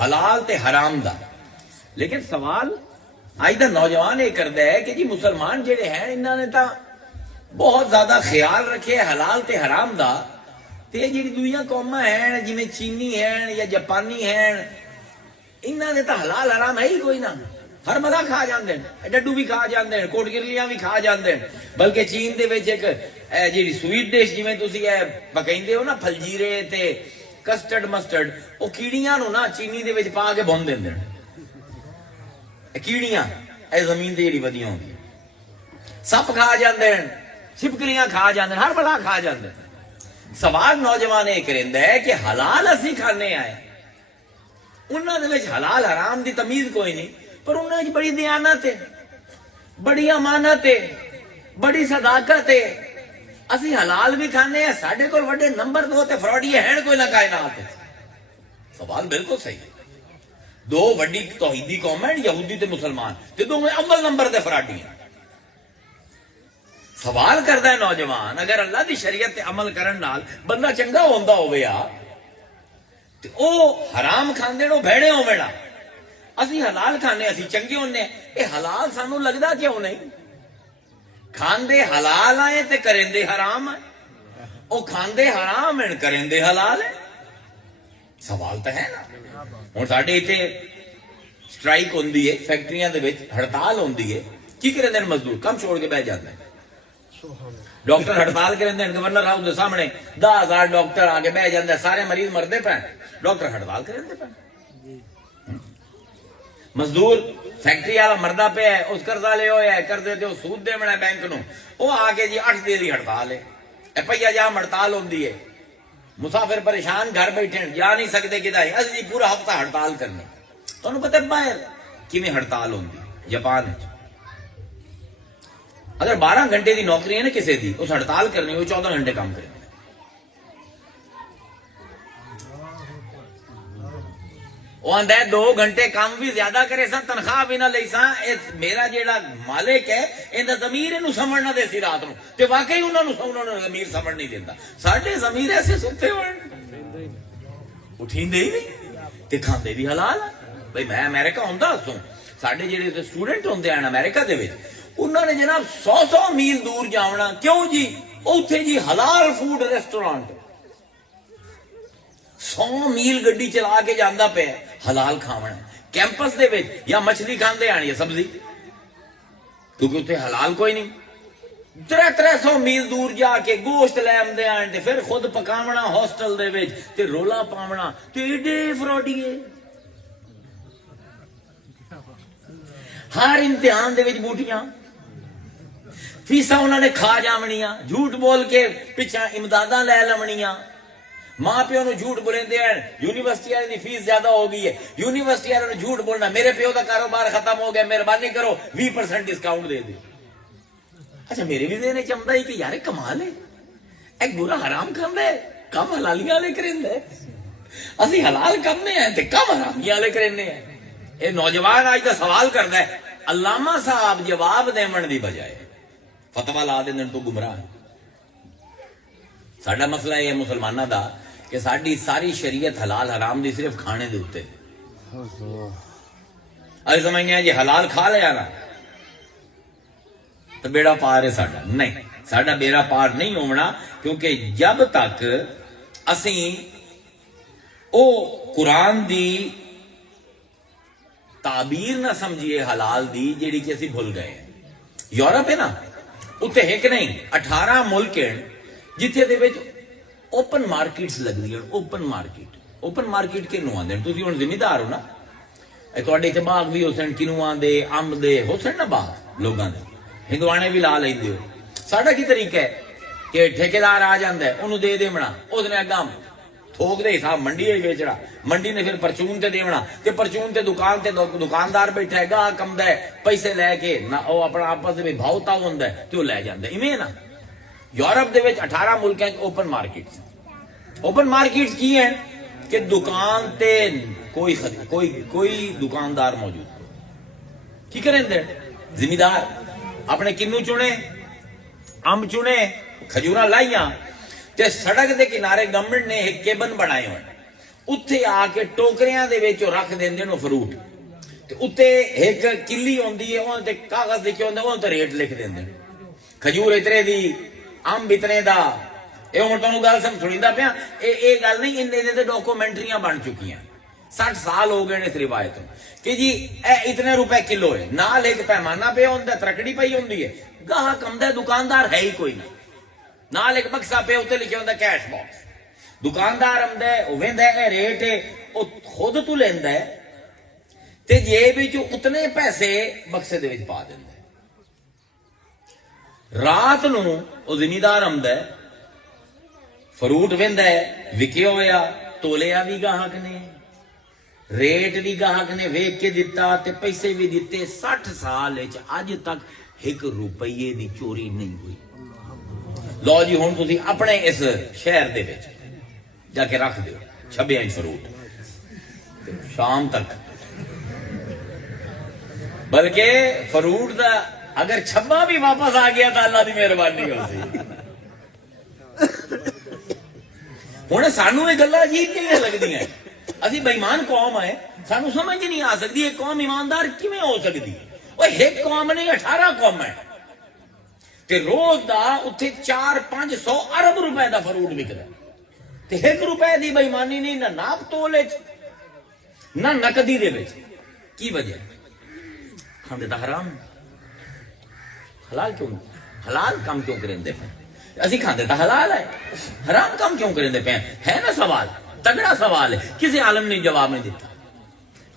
حلال تے حرام دا. لیکن سوال آج دا نوجوان یہ کرتا ہے کہ جی مسلمان جڑے ہیں انہوں نے تا بہت زیادہ خیال رکھے حلال تے حرام دا تے جڑی دوسری قوماں ہیں جویں چینی ہیں یا جاپانی ہیں انہوں نے تا حلال حرام ہے ہی کوئی نہ. ہر مزہ کھا جاندے ہیں ڈڈو بھی کھا جاندے ہیں کوٹ گرلیاں بھی کھا جاندے ہیں. بلکہ چین دے وچ ایک جڑی سویٹ ڈش جویں تسی پکیندے ہو نا پھلجیرے تے کسٹرڈ مسٹرڈ او کیڑیاں نو نا چینی دے وچ پا کے بھون دیندے ہیں. کیڑیاں اے زمین تے جڑی ودیاں ہوندی سپ کھا جاندے ہیں چھپکلیاں کھا جاندے ہیں ہر بلا کھا جاندے ہیں. سوال نوجوان یہ کریندا ہے کہ حلال اسی کھانے آئے انہاں دے وچ حلال حرام دی تمیز کوئی نہیں پر انہاں وچ بڑی دیانت ہے بڑی امانت ہے بڑی صداقت ہے. اسی حلال بھی کھانے ہیں ساڈے کول وڈے نمبر دو تے فراڈی ہیں کوئی نہ کائنات ہے. سوال بالکل صحیح ہے. دو وڈی توحیدی قوم ہیں یہودی تے مسلمان تے دو میں اول نمبر دے فراڈی ہیں. سوال کردا ہے نوجوان اگر اللہ دی شریعت تے عمل کرن نال بندہ چنگا ہوندا ہویا تے او حرام کھاندے نو بھڑے ہووینا اسی حلال کھانے اسی چنگے ہونے اے حلال سانو لگدا کیوں نہیں. کھاندے حلال آئے تے کریندے حرام آئے او کھاندے حرام ہیں کریندے حلال ہیں. سوال تو ہے نا. ہوں ساڈے اتنے سٹرائک ہوندی ہے فیکٹریاں دے وچ ہڑتال ہوندی ہے کی کریں دین مزدور کم چھوڑ کے بہ جاتے ہیں. ڈاکٹر ہڑتال کریں دین گورنر ہاؤس دے سامنے 10,000 ڈاکٹر آ کے بہ جاندے سارے مریض مردے پے ڈاکٹر ہڑتال کریں دے پے. مزدور فیکٹری والا مردا پہ ہے اس قرضہ لے ہویا ہے قرضے تے سود دینا ہے بینک نو وہ آ کے جی 8 دن دی ہڑتال ہے. اے پیا جام ہڑتال ہوندی ہے مسافر پریشان گھر بیٹھے جا نہیں سکتے کدھر اسی جی پورا ہفتہ ہڑتال کرنی. تمہیں پتہ باہر کیویں ہڑتال ہوندی جاپان اگر 12 گھنٹے دی نوکری ہے نا کسی دی اس ہڑتال کرنی وہ 14 گھنٹے کام کرے. وہ آندا ہے 2 گھنٹے کام بھی زیادہ کرے سا تنخواہ بھی نہ لئی سا میرا جیڑا مالک ہے ایندا ضمیر اینو سمجھ نہ دے سی رات نو تے واقعی انہاں نو ضمیر سمجھ نہیں دیندا. ساڈے ضمیر ایسے ستے ہوئے اٹھیندے ہی نہیں تے کھاندے بھی حلال. بھئی میں امریکہ ہوندا ہسوں ساڈے جڑے سٹوڈنٹ ہوندے ہیں امریکہ دے وچ انہاں نے جناب 100 میل دور جاونا کیوں جی اوتھے جی حلال فوڈ ریسٹورانٹ 100 میل گڈی چلا کے جانا پہ حلال کھاونا ਕੈਂਪਸ ਦੇ ਵਿੱਚ ਜਾਂ ਮੱਛਲੀ ਖਾਂਦੇ ਆਣ ਜਾਂ ਸਬਜ਼ੀ, ਕਿਉਂਕਿ ਉੱਥੇ ਹਲਾਲ ਕੋਈ ਨਹੀਂ। 300 ਮੀਲ ਦੂਰ ਜਾ ਕੇ ਗੋਸ਼ਤ ਲੈ ਆਉਂਦੇ ਆਣ ਤੇ ਫਿਰ ਖੁਦ ਪਕਾਵਣਾ ਹੋਸਟਲ ਦੇ ਵਿੱਚ ਤੇ ਰੋਲਾ ਪਾਵਣਾ ਤੇ ਏਡੇ ਫਰੋਡੀਏ। ਹਰ ਇਮਤਿਹਾਨ ਦੇ ਵਿੱਚ ਬੂਟੀਆਂ, ਫੀਸਾਂ ਉਹਨਾਂ ਨੇ ਖਾ ਜਾਵਣੀਆਂ, ਝੂਠ ਬੋਲ ਕੇ ਪਿੱਛਾ ਇਮਦਾਦਾਂ ਲੈ ਲਵਣੀਆਂ। ਮਾਂ ਪਿਓ ਨੂੰ ਝੂਠ ਬੋਲਦੇ ਹਨ, ਯੂਨੀਵਰਸਿਟੀ ਵਾਲੇ ਦੀ ਫੀਸ ਜ਼ਿਆਦਾ ਹੋ ਗਈ ਹੈ, ਯੂਨੀਵਰਸਿਟੀ ਵਾਲਿਆਂ ਨੂੰ ਝੂਠ ਬੋਲਣਾ, ਮੇਰੇ ਪਿਓ ਦਾ ਕਾਰੋਬਾਰ ਖਤਮ ਹੋ ਗਿਆ, ਮਿਹਰਬਾਨੀ ਕਰੋ 20% ਡਿਸਕਾਊਂਟ ਦੇ ਦਿਓ। ਅੱਛਾ, ਮੇਰੇ ਵੀ ਦੇਣੇ ਚਾਹੁੰਦਾ ਹੀ ਕਿ ਯਾਰ ਕਮਾਲ ਹੈ, ਇਹ ਬੁਰਾ ਹਰਾਮ ਖਾਂਦਾ ਹੈ, ਕੰਮ ਹਲਾਲੀਆਂ ਵਾਲੇ ਕਰਿੰਦੇ, ਅਸੀਂ ਹਲਾਲ ਕਰਨੇ ਆ ਤੇ ਕੰਮ ਹਰਾਮੀਆਂ ਵਾਲੇ ਕਰਿੰਦੇ ਆ। ਇਹ ਨੌਜਵਾਨ ਅੱਜ ਦਾ ਸਵਾਲ ਕਰਦਾ ਹੈ, ਅਲਾਮਾ ਸਾਹਿਬ ਜਵਾਬ ਦੇਣ ਦੀ ਬਜਾਏ ਫਤਵਾ ਲਾ ਦੇਣ ਤੋਂ ਗੁੰਮਰਾਹ। ਸਾਡਾ ਮਸਲਾ ਇਹ ਹੈ ਮੁਸਲਮਾਨਾਂ ਦਾ ਕਿ ਸਾਡੀ ਸਾਰੀ ਸ਼ਰੀਅਤ ਹਲਾਲ ਹਰਾਮ ਦੀ ਸਿਰਫ ਖਾਣੇ ਦੇ ਉੱਤੇ। ਅਸੀਂ ਸਮਝਦੇ ਹਾਂ ਜੇ ਹਲਾਲ ਖਾ ਲਿਆ ਨਾ تو بیڑا پار ہے ساڑا، نہیں ساڑا بیڑا پار نہیں ہونا، کیونکہ جب تک اسیں او قرآن دی تعبیر نہ سمجھیے حلال دی جیڑی کہ اسی بھول گئے ہیں۔ یورپ ہے نا، اتنے ایک نہیں 18 ملک ہیں جتھے دے وچ اوپن مارکیٹس لگ دی ہیں۔ اوپن مارکیٹ کے نو آندے تسی ہن ذمہ دار ہو نا، تواڈے تے باغ بھی ہو سن، کنواں دے امب دے ہو سن نا باغ لوگاں دے، ہندوانے بھی لا لیندے ہو۔ ساڈا کی طریقہ ہے کہ ٹھیکیدار آ جاندا ہے، اونوں دے دیونا، اس نے اگاں تھوک دے حساب منڈی وچ بیچنا، منڈی نے پھر پرچون تے دیونا، تے پرچون تے دکان تے دکاندار بیٹھا ہے، گاہ کمدا ہے، پیسے لے کے نہ او اپنا آپس وچ بھاؤ تاؤ ہوندا ہے تے او لے جاندا ہے۔ ایویں نا یورپ دے وچ 18 ملکاں وچ اوپن مارکیٹس کی ہیں کہ دکان تے کوئی دکاندار موجود کی کریں دے، ذمہ دار اپنے کنو چنے، امب چنے، کھجوراں لائیاں تے سڑک دے کنارے گورنمنٹ نے ایک کیبن بنائے ہوئے، اتھے آ کے ٹوکریاں دے وچ رکھ دیندے نو فروٹ، تے اتھے ایک کلی ہوندی ہے، اون تے کاغذ لکھیا ہوندا، اون تے ریٹ لکھ دیندے، کھجور اتنے دی، امب اتنے دا۔ اے ہن تانوں گل سمجھدا پیا، اے گل نہیں، ان دے ڈاکومنٹریاں بن چکی ہیں، 60 سال ہو گئے نے اس روایت کہ جی اے اتنے روپے کلو ہے، نال ایک پیمانہ پہ ہوندا، ترکڑی پئی ہوندی ہے، گاہ کمدا ہے، دکاندار ہے ہی کوئی نہیں، نال ایک بکسا پہ اوتے لکھیا ہوندا کیش باکس، دکاندار آندا ہے، او ویندا ہے، ریٹ ہے، او خود تو لیندا ہے تے جیب وچ اتنے پیسے بکسے دے وچ پا دیندا ہے۔ رات نو او زمیندار آندا ہے، فروٹ ویندا ہے، وکیا ہویا تولیا بھی گاہک نے، ریٹ بھی گاہک نے ویک کے دیتا تے پیسے بھی دیتے، 60 سال اج تک 1 روپیے دی چوری نہیں ہوئی۔ لو جی ہن تسی اپنے اس شہر دے وچ جا کے رکھ دیو 26 فروٹ شام تک، بلکہ فروٹ دا اگر 26 بھی واپس آ گیا تو اللہ دی مہربانی ہو سی۔ ہن سانو یہ گلاں عجیب جہاں لگدیاں، اسی بےمان قوم ہے، سانو سمجھ نہیں آ سکتی یہ قوم ایماندار کیویں ہو سکتی ہے؟ وہ ایک قوم نہیں 18 قوم ہے تے روز دا اتنے 400-500 ارب روپے دا فروٹ وکدا تے 1 روپے دی بےمانی نہیں، نہ ناپ تول نہ نقدی دے وچ۔ کی وجہ؟ کھاندے تا حرام، حلال کیوں؟ حلال کام کیوں کریندے پے؟ اسی کھاندے تا حلال ہے، حرام کام کیوں کریندے پے؟ ہے نا سوال، تگڑا سوال ہے، کسی عالم نے جواب نہیں دیتا۔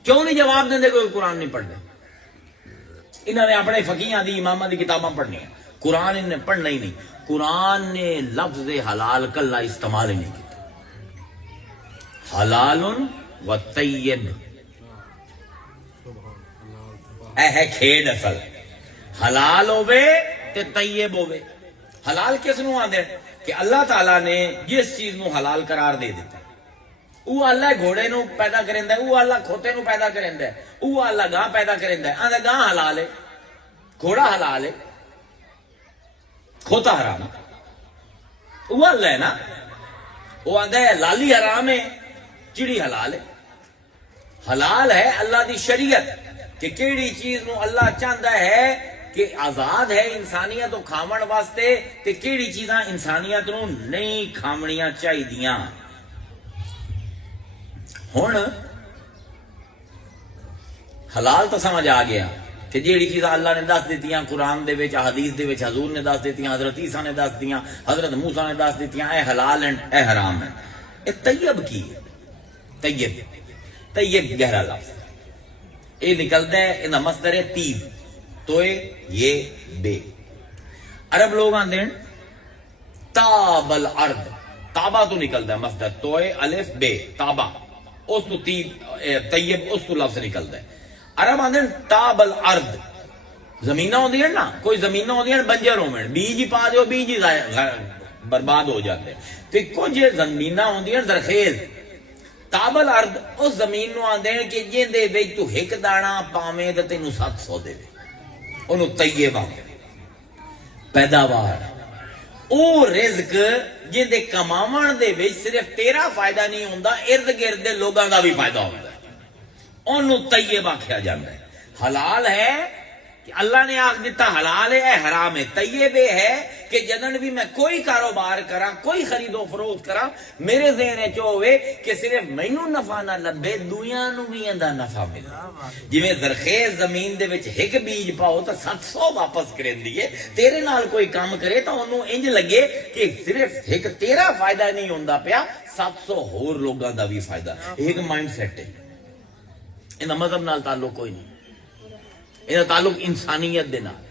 کیوں نہیں جواب دیندے؟ کوئی قرآن نہیں پڑھتے، انہوں نے اپنے فقیہاں دی اماماں دی کتاباں پڑھنی ہیں، قرآن انہیں پڑھنا ہی نہیں۔ قرآن نے لفظ حلال کلا استعمال ہی نہیں کیا۔ حلال و طیب، اے ہے کھیڈ اصل، حلال ہوے تے طیب ہوے۔ حلال کس نو آندے کہ اللہ تعالیٰ نے جس چیز نو حلال قرار دے دیتا، وہ اللہ گھوڑے نو پیدا کریندا ہے، وہ اللہ کھوتے نو پیدا کریندا ہے، وہ اللہ گاں پیدا کریندا ہے، آندا گاں حلال ہے، گھوڑا حلال ہے، کھوتا حرام ہے، وہ اللہ ہے نا۔ وہ آندا ہے لالی حرام ہے، چڑی حلال ہے۔ حلال ہے اللہ دی شریعت کہ کیڑی چیز نو اللہ چاہتا ہے کہ آزاد ہے انسانیت کو کھاون واسطے تے کیڑی چیزاں انسانیت نو نہیں کھاونیاں چاہیدیاں۔ ہن حلال تو سمجھ آ گیا کہ جیڑی چیزاں اللہ نے دس دیتیاں قرآن دے وچ حدیث دے وچ حضور نے دس دیتیاں حضرت عیسیٰ نے دس دیتیاں حضرت موسیٰ نے دس دیتیاں اے حلال ہیں اے حرام ہیں. اے طیب کی ہے؟ طیب گہرا لفظ اے نکلتا ہے انہا مصدر ہے طیب توئے یہ بے. عرب لوگ آندے ہیں تاب الارض تابا تو نکلتا ہے مصدر توئے الف بے تابا اس تو طیب اس تو لفظ نکلتا ہے. عرب آندے ہیں تاب الارض زمینہ ہوندی ہیں نا کوئی زمینہ ہوندی ہیں بنجر ہومن بیج ہی پا دیو بیج ہی برباد ہو جاتے ہیں تو کچھ زمینہ ہوندی ہیں زرخیز. تاب الارض اس زمین نو آندے ہیں کہ جن دے وچ تو ایک دانا پاویں تے تینوں 700 دے اونوں طیب آندے پیداوار او رزق جن دے کماون دے وچ صرف تیرا فائدہ نہیں ہوندا ارد گرد دے لوگاں دا بھی فائدہ ہوندا ہے اونوں طیب آکھیا جاندا ہے. حلال ہے کہ اللہ نے آکھ دیتا حلال ہے اے حرام ہے. طیب ہے کہ جدن بھی میں کوئی کاروبار کراں کوئی خرید و فروخت کراں میرے ذہن وچ ہوے کہ صرف مینوں نفع نہ لبے دویاں نوں بھی ایندا نفع ملے. جویں زرخیز زمین دے وچ ایک بیج پاؤ تو 700 واپس کریندی ہے تیرے نال کوئی کام کرے تو اونوں انج لگے کہ صرف ایک تیرا فائدہ نہیں ہوندا پیا 700 ہور لوگاں دا بھی فائدہ. ایک مائنڈ سیٹ ہے انہاں مذہب نال تعلق کوئی نہیں. انہاں تعلق انسانیت دے نال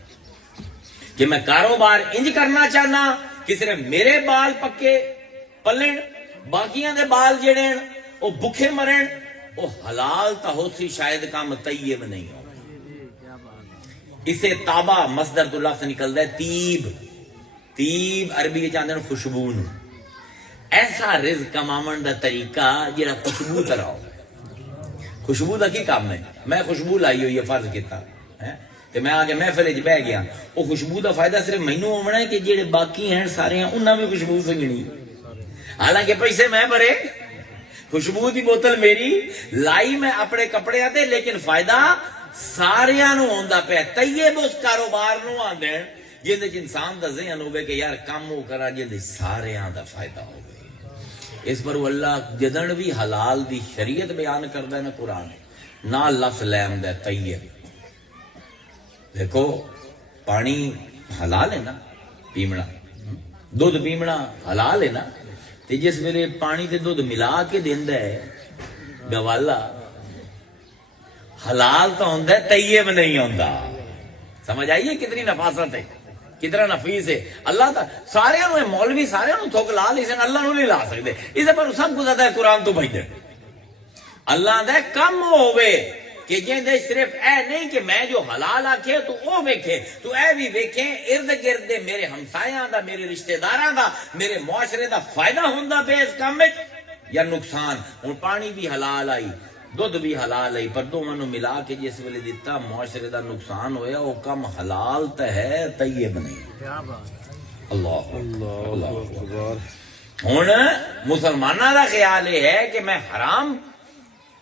کہ میں کاروبار انج کرنا چاہنا کہ صرف میرے بال پکے پلن باقیاں دے بال جڑے او بھکھے مرن او حلال تا ہو سی شاید کام طیب نہیں ہو. اسے تابا مصدر تو لفظ نکلدا ہے طیب. طیب عربی چاہندے ہیں خوشبو نو. ایسا رزق کماون دا طریقہ جڑا خوشبو طرح ہو. خوشبو دا کی کام ہے میں خوشبو لائی ہوئی ہے فرض کیتا تے میں آگے محفل وچ بیٹھ گیا وہ خوشبو دا فائدہ صرف مینوں ہونا ہے کہ جڑے باقی ہیں سارے ہیں انہاں بھی خوشبو سنگنی حالانکہ پیسے میں بھرے خوشبو دی بوتل میری لائی میں اپنے کپڑے تے لیکن فائدہ ساریاں نو ہوندا پیا. طیب اس کاروبار نو آندے جن وچ انسان دا ذہن ہوے کہ یار کام او کرا جے ساریاں دا فائدہ ہوے. اس پر اللہ جدن بھی حلال دی شریعت بیان کردا ہے نا قرآن نہ لفظ لے آندا ہے طیب. دیکھو پانی حلال ہے نا پیمنا دودھ پیمنا حلال ہے نا تے جس ویلے پانی تے دودھ ملا کے دیندا ہے گوالا حلال تو ہوندا ہے طیب نہیں ہوندا. سمجھ آئیے کتنی نفاست ہے کتنا نفیس ہے. اللہ تا سارے نو مولوی سارے نو تھوک لا لی سن اللہ نو نہیں لا سکتے. اس پر سب کو زیادہ قرآن تو بھیج دے اللہ دا کم ہوے کہ جن دے صرف اے نہیں کہ میں جو حلال آکھے تو او ویکھے تو اے بھی ویکھیں ارد گرد میرے ہمسایاں دا میرے رشتہ داراں دا میرے معاشرے دا فائدہ ہوندا پے اس کام وچ یا نقصان. ہن پانی بھی حلال آئی دودھ بھی حلال ہے پر دونوں نو ملا کے جس ویلے دیتا معاشرے دا نقصان ہویا وہ کم حلال تے ہے طیب نہیں. اللہ اکبر. ہن مسلماناں دا خیال یہ ہے کہ میں حرام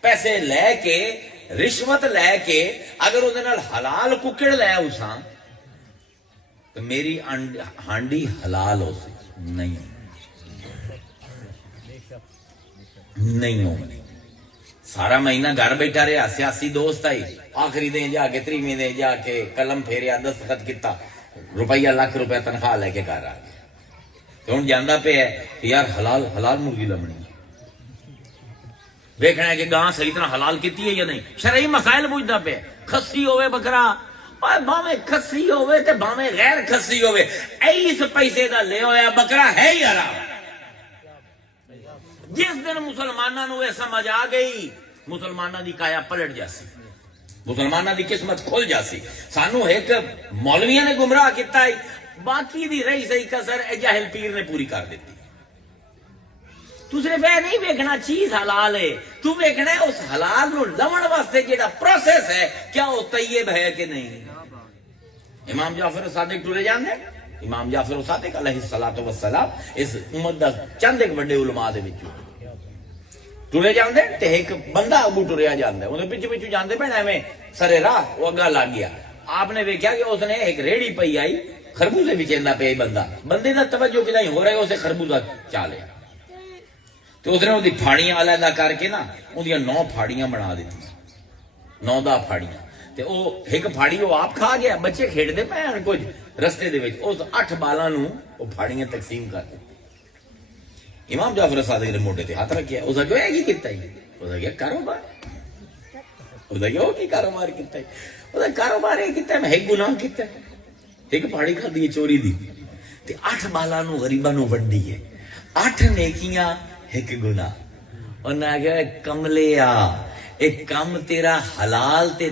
پیسے لے کے رشوت لے کے اگر وہ حلال ککڑ لے اساں تو میری ہانڈی حلال ہو سی نہیں ہو. سارا مہینہ گھر بیٹھا رہا سیاسی دوست آئی آخری دن جا کے 30ویں دن جا کے قلم پھیریا دستخط کیتا روپیہ لاکھ روپیہ تنخواہ لے کے گھر آ گیا. ہوں جانا پہ ہے کہ یار حلال حلال مرغی لبنی دیکھنا ہے کہ گاں صحیح طرح حلال کیتی ہے یا نہیں. شرعی مسائل پوچھتا پہ کھسی ہوئے بکرا باویں کھسی ہوئے تے باویں غیر کھسی ہوئے ایس پیسے دا لے ہویا بکرا ہے ہی حرام. جس دن مسلمانوں نو یہ سمجھ آ گئی مسلمانوں دی کایا پلٹ جاسی مسلمانوں دی قسمت کھل جاسی. سانو ایک مولویاں نے گمراہ کیتا ہے باقی دی رہی صحیح کسر جاہل پیر نے پوری کر دیتی. تو صرف یہ نہیں ویکھنا چیز حلال ہے تو ویکھنا ہے اس حلال نو لون واسطے جیڑا پروسیس ہے کیا وہ طیب ہے کہ نہیں. امام جعفر صادق ٹرے جاندے امام جعفر صادق علیہ الصلوۃ والسلام اس امت دا چند ایک بڑے علماء دے وچوں ٹرے جاندے تے ایک بندہ اگو ٹریا جاندا ہے اودے پیچھے جاندے پے ایویں سرے راہ وہ اگا لگ گیا. آپ نے ویکھیا کہ اس نے ایک ریڑھی پئی آئی خربوزے وچیندا پیا بندہ بندے دا توجہ کدی ہو رہا ہے اسے خربوزہ چا لیا تو اس نے وہ پھاڑیاں علیحدہ کر کے نا اندیاں 9 پھاڑیاں بنا دیتی 9 ਫਾੜੀਆਂ ਤੇ ਉਹ ਇੱਕ ਫਾੜੀ ਉਹ ਆਪ ਖਾ ਗਿਆ, ਬੱਚੇ ਖੇਡਦੇ ਪਏ ਹਨ ਕੁਝ ਰਸਤੇ ਦੇ ਵਿੱਚ, ਉਸ 8 ਬਾਲਾਂ ਨੂੰ ਉਹ ਫਾੜੀਆਂ ਤਕਸੀਮ ਕਰ ਦਿੱਤੀ। ਇਮਾਮ ਜਾਫਰ ਸਾਦਿਕ ਦੇ ਮੋਢੇ ਤੇ ਹੱਥ ਰੱਖਿਆ, ਉਹਦਾ ਕਿਹਾ ਕੀ ਕੀਤਾ ਜੀ? ਉਹਦਾ ਕਿਹਾ ਕਾਰੋਬਾਰ। ਉਹਦਾ ਕਿਹਾ ਉਹ ਕੀ ਕਾਰੋਬਾਰ ਕੀਤਾ? ਉਹਦਾ ਕਾਰੋਬਾਰ ਇਹ ਕੀਤਾ ਮੈਂ ਇੱਕ ਗੁਨਾਹ ਕੀਤਾ, ਇੱਕ ਫਾੜੀ ਖਾਧੀ ਹੈ ਚੋਰੀ ਦੀ ਤੇ 8 ਬਾਲਾਂ ਨੂੰ ਗਰੀਬਾਂ ਨੂੰ ਵੰਡੀ ਹੈ, 8 ਨੇਕੀਆਂ ਇੱਕ ਗੁਨਾਹ। ਉਹਨਾਂ ਕਿਹਾ ਕਮਲਿਆ ਇਹ ਕੰਮ ਤੇਰਾ ਹਲਾਲ ਤੇ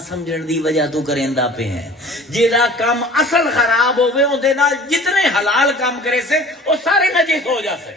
ਸਮਝਣ ਦੀ ਵਜ੍ਹਾ ਤੋਂ ਕਰੇਂਦਾ ਪਿਆ ਹੈ। ਜਿਹੜਾ ਕੰਮ ਅਸਲ ਖਰਾਬ ਹੋਵੇ ਉਹਦੇ ਨਾਲ ਜਿਤਨੇ ਹਲਾਲ ਕੰਮ ਕਰੇ ਸੇ ਉਹ ਸਾਰੇ ਨਜਿਸ ਹੋ ਜਾਸੇ।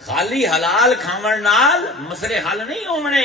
ਖਾਲੀ ਹਲਾਲ ਖਾਵਣ ਨਾਲ ਮਸਲੇ ਹੱਲ ਨਹੀਂ ਹੋਣੇ।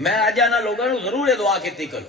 ਮੈਂ ਅੱਜ ਆਨਾ ਲੋਕਾਂ ਨੂੰ ਜ਼ਰੂਰ ਇਹ ਦੁਆ ਕੀਤੀ ਕਰੋ।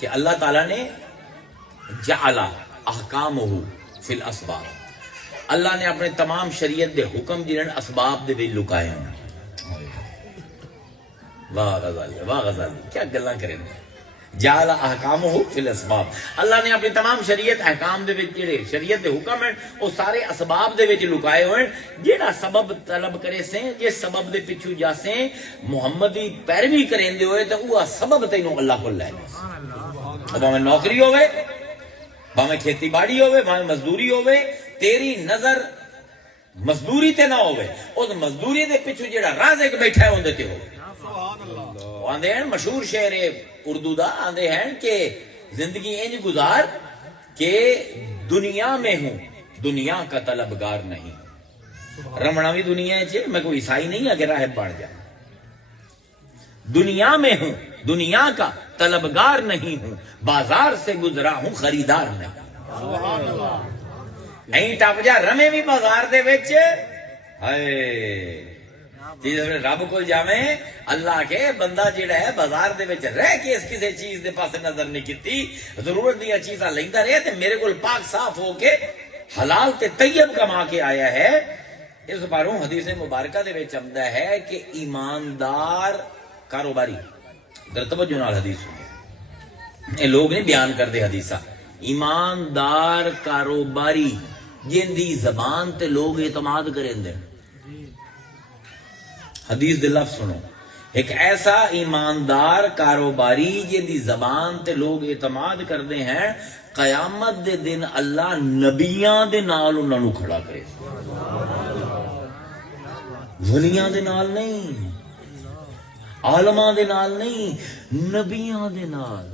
کہ اللہ تعالیٰ نے جعل احکامہ فی الاسباب، اللہ نے اپنے تمام شریعت دے حکم جنہاں اسباب دے وچ لکائے ہیں. واہ غزالی، واہ غزالی، کیا گلاں کریں گے. جعل احکامہ فی الاسباب، اللہ نے اپنی تمام شریعت احکام دے وچ جڑے شریعت دے حکم ہیں وہ سارے اسباب دے وچ لکائے ہوئے ہیں. جیڑا سبب طلب کرے سے، جس سبب دے پیچھے جا سے محمدی پیروی کریندے ہوئے تے وہ سبب تینوں اللہ کو لے جائے. بھاویں نوکری ہوئے، بھاویں کھیتی باڑی ہوئے، بھاویں مزدوری ہوئے، تیری نظر مزدوری تے نہ ہوئے، اس مزدوری دے پیچھے جڑا رازق بیٹھا ہے اندے تے ہوئے. آندے ہیں مشہور شعر اردو دا، آندے ہیں کہ زندگی انج گزار کہ دنیا میں ہوں دنیا کا طلبگار نہیں. رمنا بھی دنیا ہے، میں کوئی عیسائی نہیں اگر راہب بن جائے. دنیا میں ہوں دنیا کا طلبگار نہیں ہوں، بازار سے گزرا ہوں خریدار نہیں. نہیں ٹپ جا رمے بھی بازار دے وچ ہائے رب کو جاویں اللہ کے بندہ جڑا ہے بازار دے وچ رہ کے اس کسی چیز دے پاس نظر نہیں کیتی، ضرورت دیا چیزاں لیندا رہے تے میرے کول پاک صاف ہو کے حلال تے طیب کما کے آیا ہے. اس باروں حدیث مبارکہ دے وچ آمدا ہے کہ ایماندار کاروباری، ذرا توجہ نال حدیث سنو، اے لوگ نہیں بیان کردے حدیثاں. ایماندار کاروباری جن دی زبان تے لوگ اعتماد کریندے. حدیث دے لفظ سنو، ایک ایسا ایماندار کاروباری جن دی زبان تے لوگ اعتماد کردے ہیں، قیامت دے دن اللہ نبیاں دے نال انہاں نو کھڑا کرے. ولیاں دے نال نہیں، عالماں دے نال نہیں، نبیاں دے نال.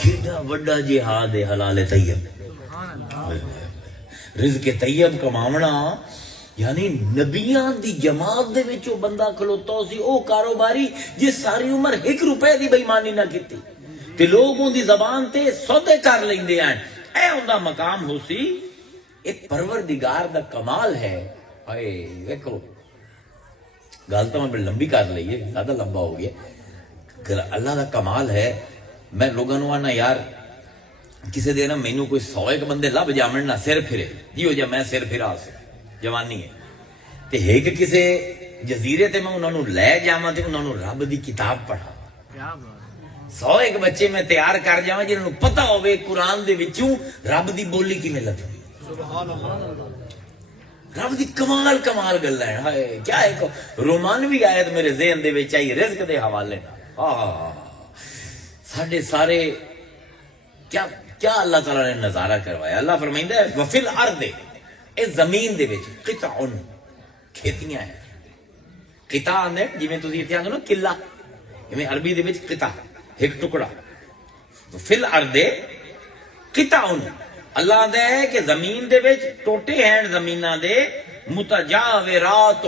کیڑا وڈا جہاد ہے حلال طیب، رزق طیب کماونا. یعنی نبیاں دی جماعت دے وچ بندہ کھلوتا سی، او کاروباری جس ساری عمر 1 روپے دی بے ایمانی نہ کیتی تے لوگوں دی زبان تے سودے کر لیندے ہیں. اے اوندا مقام ہو سی. ایک پروردگار دا کمال ہے. اے ویکھو گل تو میں بڑی لمبی کر لئی ہے، زیادہ لمبا ہو گیا. اللہ دا کمال ہے. میں لوگوں نو آنا یار کسی دن مینوں کوئی 100 بندے لب جاون نہ سر پھرے جیو جا میں سر پھرا سے جوانی ہے تے ایک کسے جزیرے تے میں انہوں نے لے جاواں تے انہوں نے رب دی کتاب پڑھا. 100 بچے میں تیار کر جاواں جنہوں پتہ ہوئے قرآن دے وچوں رب دی بولی کیویں لگدی. رب دی کمال کمال گلاں ہیں. ہائے کیا ایک رومانوی آیت میرے ذہن دے وچ آئی رزق دے حوالے نال. ساڈے سارے کیا اللہ تعالیٰ نے نظارہ کروایا. اللہ فرمائندا ہے وفی الارض، اس زمین دے وچ قطع کھیتیاں ہیں. قطع نے جویں تسی ایتھے آندے نا قلعہ، جویں عربی دے وچ قطع ایک ٹکڑا. فی الارض قطع، اللہ آندا ہے کہ زمین دے وچ ٹوٹے ہیں زمیناں دے متجاورات،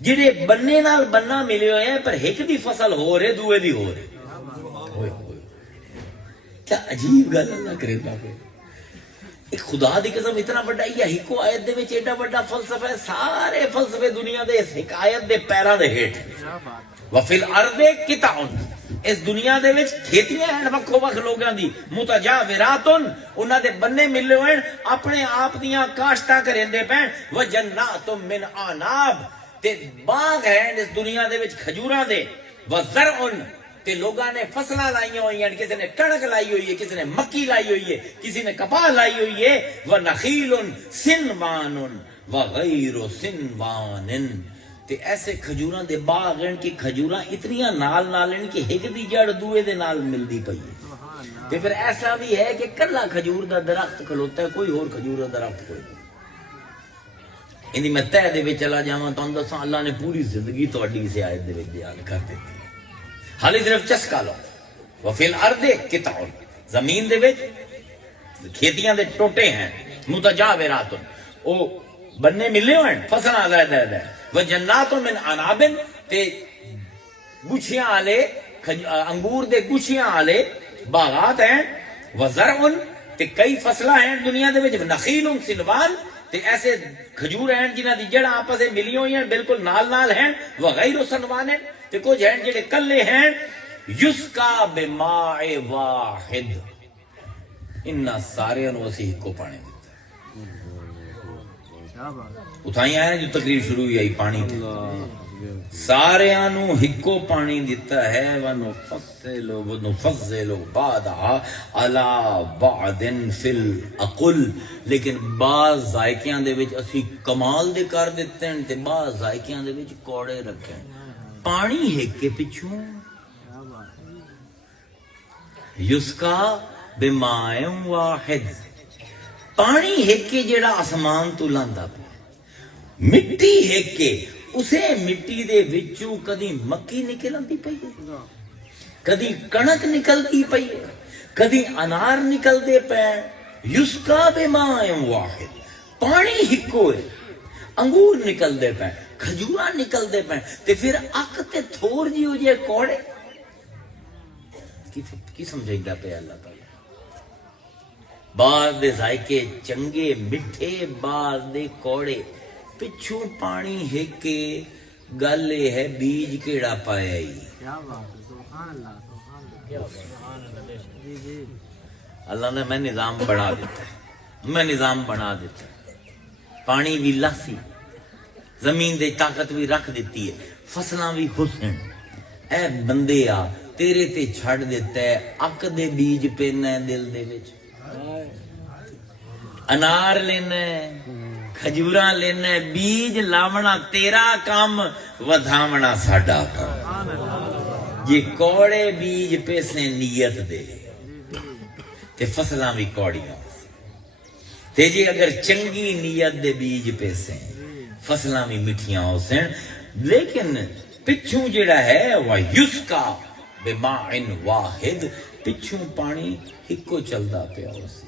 جڑے بننے نال بننا ملے ہوئے ہیں پر ایک دی فصل ہو رہے دوے دی ہو رہے. کیا عجیب گل اللہ کریندا پیا. ایک خدا دی قسم اتنا بڑا ہی ایکو آیت دے وچ ایڈا بڑا فلسفہ ہے. سارے فلسفے دنیا دے اس ایک آیت دے پیراں دے ہیٹھ. وفی الارض قطع، اس دنیا دے وچ کھیتیاں ہیں وکھو وکھ لوگاں دی. متجاورات، انہاں دے بننے ملے ہوئے اپنے آپ دیاں کاشتاں کریندے پین. وجنات من اعناب، تے باغ ہیں اس دنیا دے وچ کھجوراں دے. وزرع، تے لوگاں نے فصلاں لائیاں ہوئی ہیں، کسی نے کڑک لائی ہوئی ہے، کسی نے مکی لائی ہوئی ہے، کسی نے کپاہ لائی ہوئی ہے. ونخیل سنوان وغیر سنوان، تے ایسے کھجوراں دے باغ ہیں کہ کھجوراں اتنیاں نال نال ہیں کہ ایک دی جڑ دوے دے نال ملدی پئی ہے. تے پھر ایسا بھی ہے کہ کلا کھجور دا درخت کھلوتا ہے، کوئی اور کھجور دا درخت کوئی نہیں. اندی میں تہ دے وچ چلا جاواں تانوں دساں اللہ نے پوری زندگی تہاڈی اس آیت دے وچ بیان کر دتی. حالی صرف چسکا لو. وفی الارض قطع، زمین دے وچ کھیتیاں دے ٹوٹے ہیں. متجاورات، او بننے ملے ہوئے ہیں فصلاں علیحدہ. وجنات من عناب، تے گچھیاں والے انگور دے گچھیاں والے باغات ہیں. وزرع، تے کئی فصلاں ہیں دنیا دے وچ. نخیل سنوان، تے ایسے کھجور ہیں جنہاں دی جڑاں آپس میں ملی ہوئی ہیں بالکل نال نال ہیں. وغیر سنوان، تے کچھ ہیں جڑے کلے ہیں یسکا بماء واحد، انہاں سارے نو اسی ہکو پانی دیتا ہے۔ اتھائی آئے نا جو تقریر شروع ہوئی آئی پانی کی، سارے نو ہکو پانی دیتا ہے۔ وَنُفَضِّلُ بَعْضَهَا عَلَى بَعْضٍ فِي الْعَقْلِ، لیکن بعض ذائقیاں دے وچ اسی کمال دے کر دیتے ہیں تے بعض ذائقیاں دے وچ کوڑے رکھے ہیں۔ پانی ہک کے پچھوں یسکا بماء واحد، پانی ہک کے جیڑا آسمان تو لاندا پیا، مٹی ہک کے اسے مٹی دے وچوں کدی مکی نکل آندی پئی ہے، کدی کنک نکلتی پئی ہے، کدی انار نکلدے پے، یسکا بماء واحد، پانی ہکو ہے، انگور نکلدے پے، کھجوراں نکلدے پے، تے پھر اک تے تھور جی ہو جائے کوڑے، کی سمجھائیدا پہ اللہ تعالی؟ بعض دے ذائقے چنگے میٹھے، بعض دے کوڑے، پچھوں پانی ہک کے گل یہ ہے بیج کیڑا پایا ہی۔ اللہ نے میں نظام بنا دیتا ہے، میں نظام بنا دیتا ہے، پانی بھی لاسی، زمین دے طاقت بھی رکھ دیتی ہے، فصلاں بھی حسن، اے بندے آ تیرے تے چھڑ دیتا ہے، اک دے بیج پینا ہے دل دے وچ، انار لینا ہے، کھجوراں لینا ہے، بیج لاونا تیرا کام، ودھاونا ساڈا کام۔ یہ کوڑے بیج پیسے نیت دے تے فصلاں بھی کوڑیاں تے جی اگر چنگی نیت دے بیج پیسے فصلاں بھی مٹھیاں ہو سن، لیکن پچھوں جڑا ہے وہ یسکا بماء واحد، پچھوں پانی ہکو چلدا پیا ہو سی۔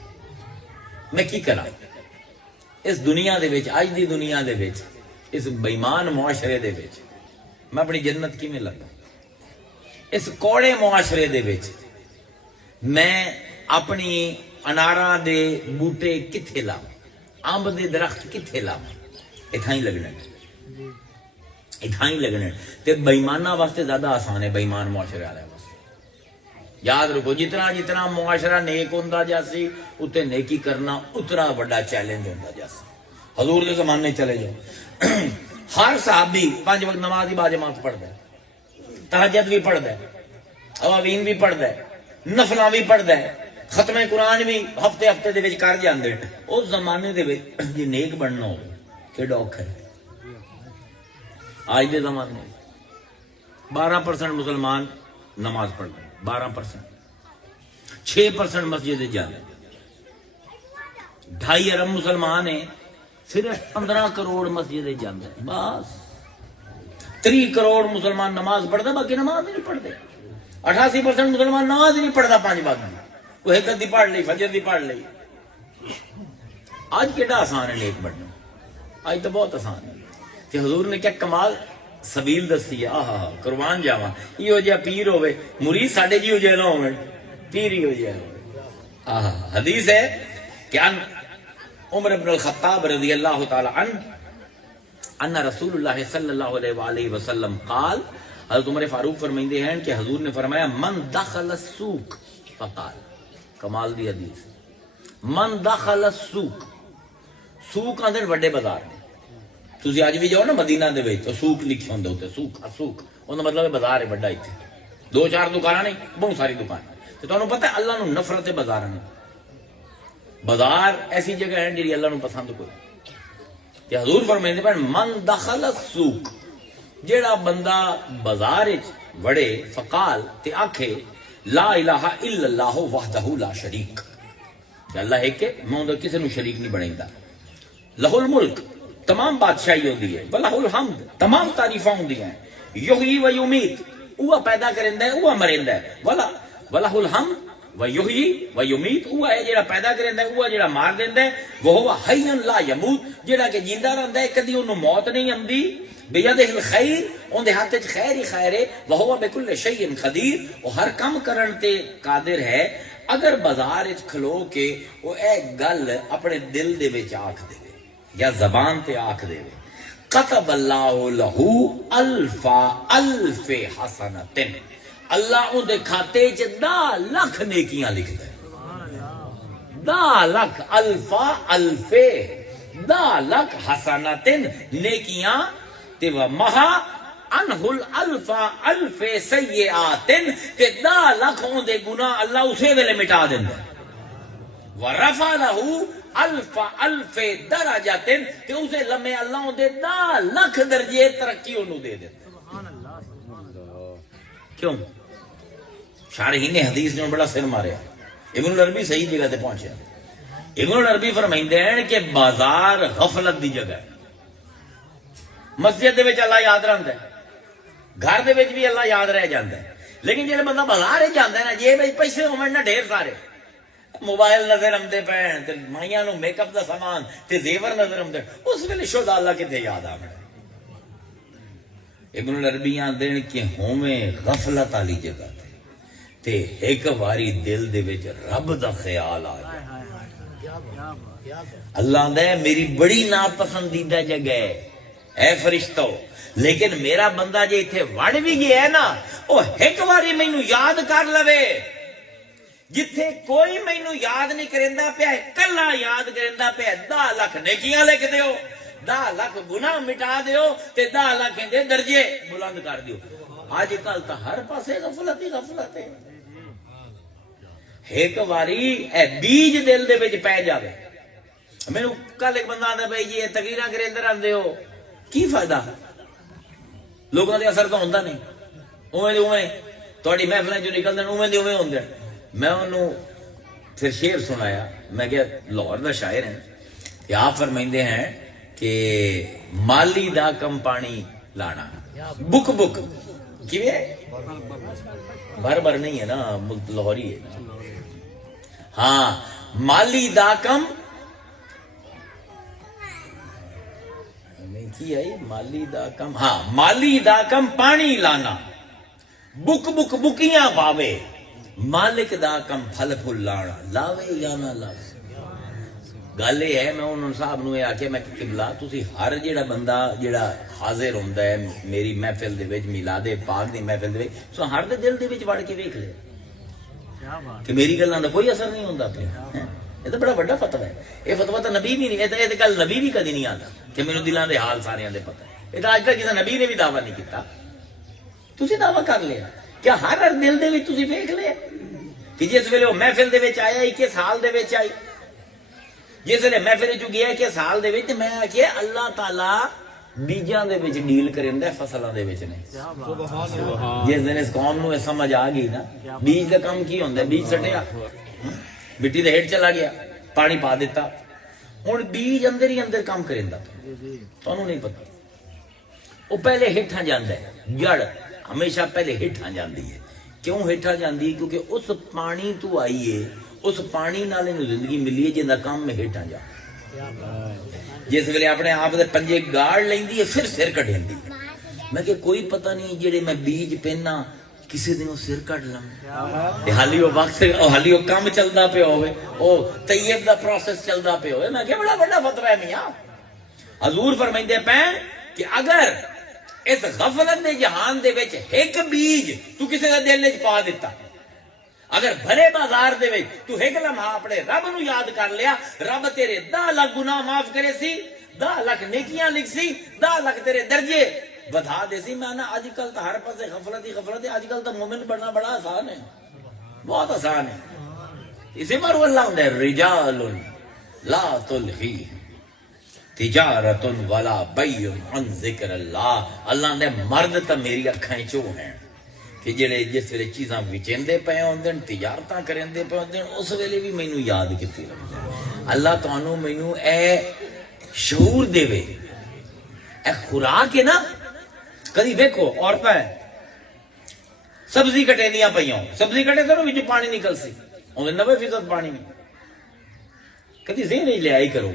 میں کی کراں اس دنیا دے وچ، اج دی دنیا دے وچ، اس بےمان معاشرے دے وچ میں اپنی جنت کیویں لگا؟ اس کوڑے معاشرے دے وچ میں اپنی اناراں دے بوٹے کتھے لاواں، امب دے درخت کتھے لاواں؟ اتھاں ہی لگنے، اتھاں ہی لگنے۔ تے بےماناں واسطے زیادہ آسان ہے، بےمان معاشرے والے واسطے۔ یاد رکھو جتنا جتنا معاشرہ نیک ہوندا جاسی اتنے نیکی کرنا اتنا بڑا چیلنج ہوندا جاسی۔ حضور کے زمانے چلے جاؤ، ہر صحابی 5 وقت نماز ہی باجماعت پڑھدا ہے، تہجد بھی پڑھدا ہے، اواوین بھی پڑھدا ہے، نفلاں بھی پڑھدا ہے، ختم قرآن بھی ہفتے ہفتے دے وچ کر جاندے۔ اس زمانے دے وچ جے نیک بننا ہو کیڑا اوکھا ہے۔ آج دے زمانے 12% مسلمان نماز پڑھتے ہیں، 12%، 6% مسجد جانے، 2.5 ارب مسلمان ہیں، صرف 15 کروڑ مسجد جاندے، بس 3 کروڑ مسلمان نماز پڑھتے، باقی نماز نہیں پڑھتے۔ 88% مسلمان نماز نہیں پڑھتا، 5 وقت دی کوئی حکت دی پڑھ لی، فجر دی پڑھ لی۔ آج کیڑا آسان ہے نیک بننا، آج تو بہت آسان ہے۔ کہ حضور نے کیا کمال سبیل دسی ہے، آہا قربان جاواں، یہ ہو جا پیر ہوئے، مرید ساڈے جی ہو جائے نہ ہوئے، پیر ہی ہو جائے ہوئے۔ آہا حدیث ہے کہ عمر بن الخطاب رضی اللہ تعالی عنہ ان رسول اللہ صلی اللہ علیہ وآلہ وسلم قال، حضرت عمر فاروق فرمائندے ہیں کہ حضور نے فرمایا من دخل السوق فقال، کمال دی حدیث، من دخل السوق، سوق آندے وڈے بازار نے، تسی اج بھی جاؤ نا مدینہ دے وچ تو سوق لکھے ہوندے ہوتے، سوق سوق اوندا مطلب ہے بازار ہے بڑا، ایتھے 2-4 دکاناں نہیں، بہت ساری دکان۔ تے تانوں پتہ ہے اللہ نو نفرت ہے بازاراں نال، بازار ایسی جگہ ہے جڑی اللہ نو پسند کوئی۔ تے حضور فرمائندے پے من دخل السوق، جیڑا بندہ بازار وچ وڑے فقال تے آکھے لا الہ الا اللہ وحدہ لا شریک، کہ اللہ ہے کہ میں کسی نو شریک نہیں بنائیدا، لہ الملک تمام بادشاہی ہوندی ہے، ولہ الحمد تمام تعریفاں ہوندیاں ہیں، یحیی و یمیت اوہ پیدا کریندا ہے اوہ مریندا ہے، ولہ الحمد و یحیی و یمیت اوہ ہے جڑا پیدا کریندا ہے اوہ جڑا مار دیندا ہے، وہ حی لا یموت جڑا کہ جیندا رہندا ہے کدی اونوں موت نہیں آندی، بیدہ الخیر اون دے ہاتھ وچ خیر ہی خیر ہے، وہو بکل شیء قدیر وہ ہر کام کرن تے قادر ہے۔ اگر بازار وچ کھلو کے وہ اے گل اپنے دل دے وچ آکھ دے یا زبان تے آکھ دے کتب اللہ لہو الف حسنۃ، اللہ اون دے کھاتے چ 10 لاکھ نیکیاں لکھدا ہے. 10 لاکھ الفا الفے 10 لاکھ حسناتن نیکیاں تے و مہا انہل الفا الف سیئاتن تے 10 لاکھ اون دے گناہ اللہ اسی ویلے مٹا دیندا ہے. ورفع له الف الف درجاتن تے اسے لمے اللہ اون دے 10 لاکھ درجے ترقی اونوں دے دیندا. کیوں؟ شارحین حدیث نے بڑا سر ماریا. ابن العربی صحیح جگہ تے پہنچیا. ابن العربی فرمائندے ہیں کہ بازار غفلت دی جگہ ہے. مسجد دے وچ اللہ یاد رہندا ہے, گھر دے وچ بھی اللہ یاد رہ جاندا ہے, لیکن جے بندہ بازار جاندا ہے نا, جے بھائی پیسے ہون نا ڈھیر سارے, موبائل نظر آمدے پین تے مائیاں نو میک اپ دا سامان تے زیور نظر آمدے, اس ویلے شد اللہ کتے یاد آوے. ابن العربی آندے کہ ہوویں غفلت والی جگہ تے ایک واری دل دے وچ رب دا خیال آ جائے. اللہ آندا ہے میری بڑی ناپسندیدہ جگہ ہے اے فرشتو, لیکن میرا بندہ جے ایتھے وڑ بھی گیا ہے نا, او ایک واری مینوں یاد کر لوے. جتھے کوئی مینوں یاد نہیں کریندا پیا, کلا یاد کریندا پیا, 10 لاکھ نیکیاں لکھ دیو, 10 لاکھ گناہ مٹا دیو تے 10 لاکھ دے درجے بلند کر دیو. آج کل تو ہر پاسے غفلت ہی غفلت ہے. ایک واری اے بیج دل دے وچ پے جاوے. مینوں کل ایک بندہ آندا بھائی جی تقریراں کریندے رہندے ہو, کی فائدہ؟ لوگوں دے اثر تو ہوندا نہیں, اوویں دے اوویں تہاڈی محفلاں چوں نکلدے اوویں دے اوویں ہوندے. میں انہوں پھر شعر سنایا, میں کہ لاہور دا شاعر ہیں, کہ آپ فرمائندے ہیں کہ مالی دا کم پانی لانا, بک بک کیویں بھر بھر نہیں ہے نا, لاہوری ہے نا. ہاں مالی دا کم کی ہے, مالی دا کم, ہاں مالی دا کم پانی لانا, بک بک بکیاں پاوے, مالک دا کم پھل پھل لانا, لاوے یا نہ لاوے. گل یہ ہے, میں انہوں صاحب نو یہ آکھیا میں کہ قبلہ تسی ہر جیڑا بندہ جیڑا حاضر ہوندا ہے میری محفل دے وچ, میلاد پاک دی محفل دے وچ, سو ہر دے دل دے وچ وڑ کے ویکھ لے کہ میری گلاں دا کوئی اثر نہیں ہوندا پیا. یہ تو بڑا بڑا فتوی ہے. یہ فتوی تو نبی بھی نہیں, یہ تو گل نبی بھی کدی نہیں آتا کہ مینوں دلاں دے حال ساریاں دے پتہ ہے. یہ تو اج تک کسی نبی نے بھی دعویٰ نہیں کیتا. تسی دعویٰ کر لیا, کیا ہر دل دے وچ تسی ویکھ لیا کہ جس ویلے وہ محفل دے وچ آیا 21 سال دے وچ آئی, جس ویلے محفل چ گیا 21 سال دے وچ, میں کہ اللہ تعالی بیجاں دے وچ ڈیل کریندا ہے, فصلاں دے وچ نہیں. جس دن اس قوم نو سمجھ آ گئی نا, بیج دا کام کی ہوندا ہے, بیج سٹیا مٹی دے ہیٹھ چلا گیا, پانی پا دیتا, ہن بیج اندر ہی اندر کام کریندا, تانوں نہیں پتہ. وہ پہلے ہیٹھاں جاندا ہے, جڑ ہمیشہ پہلے ہیٹھاں جاندی ہے. کیوں ہیٹھاں جاندی؟ کیونکہ اس پانی تو آئی ہے, اس پانی نال انہوں زندگی ملی ہے جندا کام میں ہیٹھاں جا. جس ویلے اپنے آپ دے پنجے گاڑ لیندی ہے پھر سر کڈھیندی. میں کہ کوئی پتہ نہیں جڑے میں بیج پہنا کسی دن سر کڈ لواں, حالی وہ وقت حالی وہ کام چلدا پیا ہوئے, او طیب دا پروسیس چلدا پیا ہوئے. میں کہ بڑا بڑا فتوی ہے میاں. حضور فرمائندے پین کہ اگر اس غفلت دے جہان دے وچ ایک بیج تو کسی دا دل وچ پا دیتا, اگر بھرے بازار دے وچ تو ایک لمحہ اپنے رب نو یاد کر لیا, رب تیرے 10 لاکھ گناہ معاف کرے سی, 10 لاکھ نیکیاں لکھ سی, 10 لاکھ تیرے درجے بتا دے سی. میں نا اج کل تو ہر پاسے غفلت ہی غفلت ہے. اج کل تو مومن بننا بڑا آسان ہے, بہت آسان ہے. اسی پر اللہ ہوندا ہے رجال لا تلہی تجارت ولا بیع عن ذکر اللہ. اللہ نے مرد تا میری اکھاں چوں ہیں کہ جڑے جس ویلے چیزاں وچیندے پے ہوندے, تجارتاں کریندے پے ہوندے, اس ویلے بھی مینوں یاد کیتی رکھدا. اللہ تانوں مینوں اے شعور دے وے, اے خوراک ہے نا. کدی دیکھو عورتاں سبزی کٹے دیاں پیاں, سبزی کٹے تو وچ پانی نکل سی, اون 90% پانی میں. کدی ذہن وچ لے آئی کرو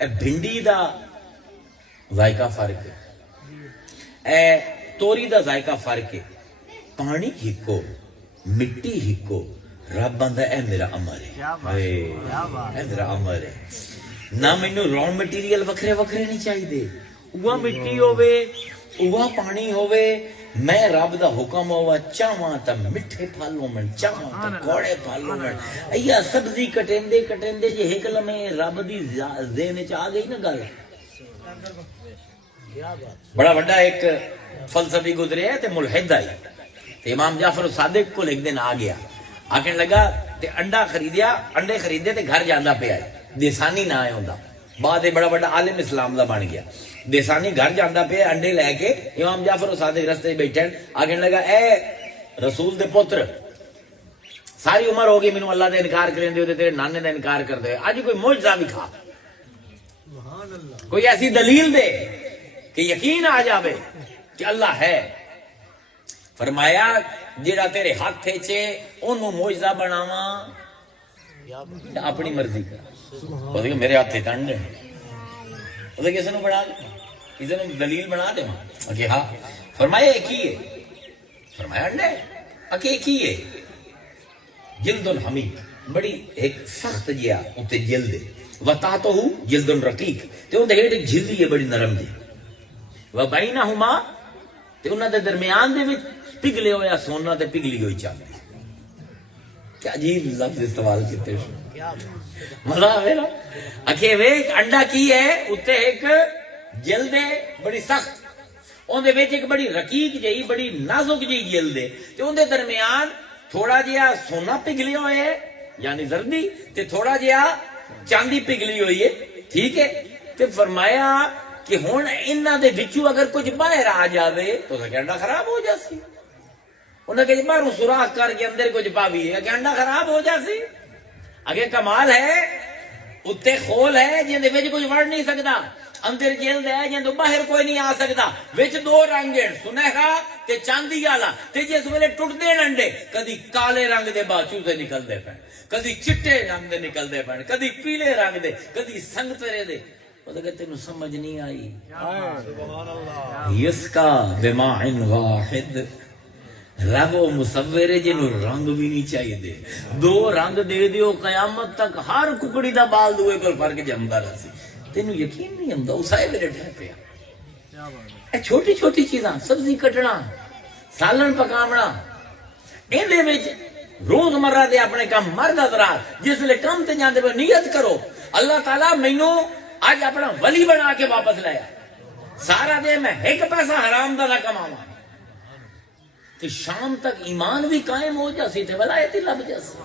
اے بھنڈی دا ذائقہ فرق ہے, اے توری دا ذائقہ فرق ہے, پانی ہکو مٹی ہکو, رب آندا اے میرا امر ہے, اے میرا امر ہے. نہ مینوں را مٹیریل وکھرے وکھرے نہیں چاہیے, اوہ مٹی ہوے, اوہ پانی ہوے, میں رب دا حکم ہوا چاواں تا مٹھے پھل ہومن چاواں تا کوڑے پھل ہومن ایا سبزی کٹیندے کٹیندے جے ایک لمحے رب دی ذہن وچ آ گئی نا گل بڑا بڑا ایک فلسفی گزرے ہے تے ملحد آئی تے امام جعفر صادق کو ایک دن آ گیا آکن لگا تے انڈا خریدیا انڈے خریدے تے گھر جاندا پیا دیسانی نہ آیا ہوندا بعد بڑا بڑا عالم اسلام دا بن گیا دیسانی گھر جاندا پیا انڈے لے کے امام جعفر صادق رستے بیٹھن آکن لگا اے رسول دے پتر ساری عمر ہو گئی مینوں اللہ دا انکار کریندے ہو تے تیرے نانے دا انکار کردے اج کوئی معجزہ دکھا کوئی ایسی دلیل دے کہ یقین آ جاوے کہ اللہ ہے فرمایا جیڑا تیرے ہاتھ چے انہوں معجزہ بناواں اپنی مرضی کر میرے ہاتھ انڈے اسے کسی نے بنا دے کسی نے دلیل بنا دے کہ ہاں فرمایا ایک ہی ہے فرمایا انڈے اکے ایک ہی ہے جلد الحمید بڑی ایک سخت جیا اتنے جلد وتا تو ہوں جلد الرقیق تے اون دے ہیٹھ ایک جلدی ہے بڑی نرم جی وبینہما تے انہاں دے درمیان دے وچ پگھلے ہویا سونا تے پگھلی ہوئی چاندی کیا عجیب لفظ استعمال کیتے مزہ آوے نا اکھے ویکھ انڈا کی ہے اتنے ایک جلد ہے بڑی سخت اون دے وچ ایک بڑی رقیق جہی بڑی نازک جہی جلد ہے تے اون دے درمیان تھوڑا جہا سونا پگھلیا ہوئے ہے یعنی زردی تے تھوڑا جہا چاندی پگھلی ہوئی ہے ٹھیک ہے تے فرمایا کہ ہن انہاں دے وچوں اگر کچھ باہر آ جاوے تو انڈا خراب ہو جاسی انہاں کہ باہروں سوراخ کر کے اندر کچھ پاوی ہے کہ انڈا خراب ہو جاسی اگے کمال ہے اتنے خول ہے جن دے وچ کچھ وڑ نہیں سکدا اندر جلد ہے جن تو باہر کوئی نہیں آ سکدا وچ دو رنگ ہیں سنہرا تے چاندی والا تے جس ویلے ٹٹدے انڈے کدی کالے رنگ دے باچو سے نکلدے پے کدی چٹے رنگ دے نکلدے پے کدی پیلے رنگ دے کدی سنگترے دے وہ کہ تینوں سمجھ نہیں آئی سبحان اللہ یسکا بماء واحد رب و مصور جنوں رنگ بھی نہیں چاہیے دے دو رنگ دے دیو قیامت تک ہر ککڑی دا بال دوے کول فرق جمدا رہسی تینوں یقین نہیں ہوندا اسے میرے ڈھے پیا اے چھوٹی چھوٹی چیزاں سبزی کٹنا سالن پکاونا ان دے وچ روز مرہ دے اپنے کام مرد حضرات جس لے کام تے جاندے پے نیت کرو اللہ تعالیٰ مینوں آج اپنا ولی بنا کے واپس لایا سارا دے میں ایک پیسہ حرام دا نہ کماواں تے شام تک ایمان بھی قائم ہو جاسی تے ولایت لب جاسی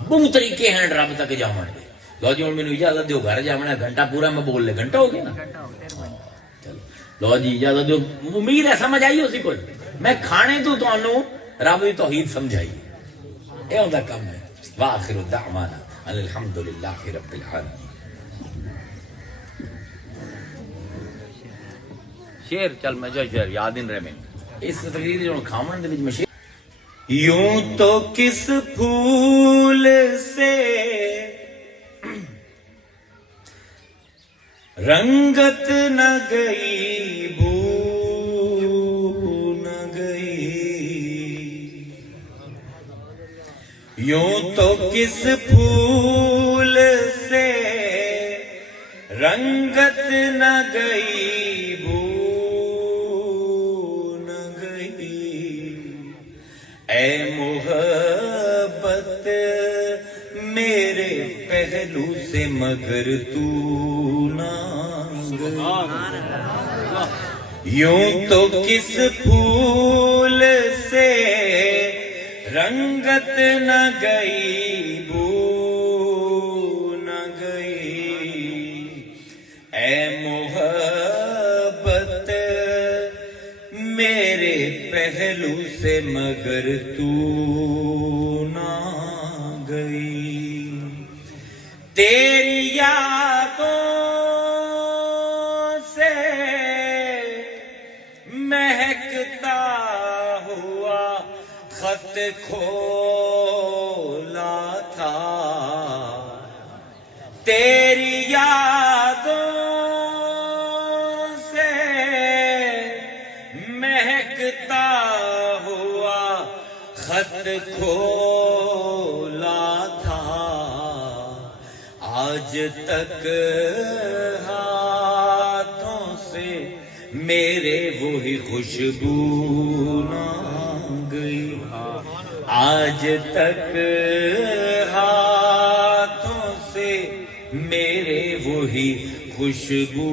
بہت طریقے ہیں رب تک جاون دے لو جی ہن مینوں اجازت دیو گھر جاونا گھنٹہ پورا میں بول لے گھنٹہ ہو گیا نا لو جی اجازت دیو امید ہے سمجھ آئی اسی کچھ میں کھانے تو تانوں رب دی توحید سمجھائی اے ہوندا کم ہے واخر دعوانا الحمدللہ رب العالمین شیر چل میں جو شیر یاد نہیں رہے میں اس تقریر جو کھاون دے وچ مشیر یوں تو کس پھول سے رنگت نہ گئی بو نہ گئی یوں تو کس پھول سے رنگت نہ گئی بو نہ گئی اے محبت میرے پہلو سے مگر تو نہ یوں تو کس پھول سے رنگت نہ گئی بو نہ گئی اے محبت میرے پہلو سے مگر تو نہ گئی تیری یادوں سے مہکتا ہوا خط کھولا تھا تیری یادوں سے مہکتا ہوا خط کھولا تھا آج تک ہاتھوں سے میرے وہی خوشبو نہ گئی، آج تک ہاتھوں سے میرے وہی خوشبو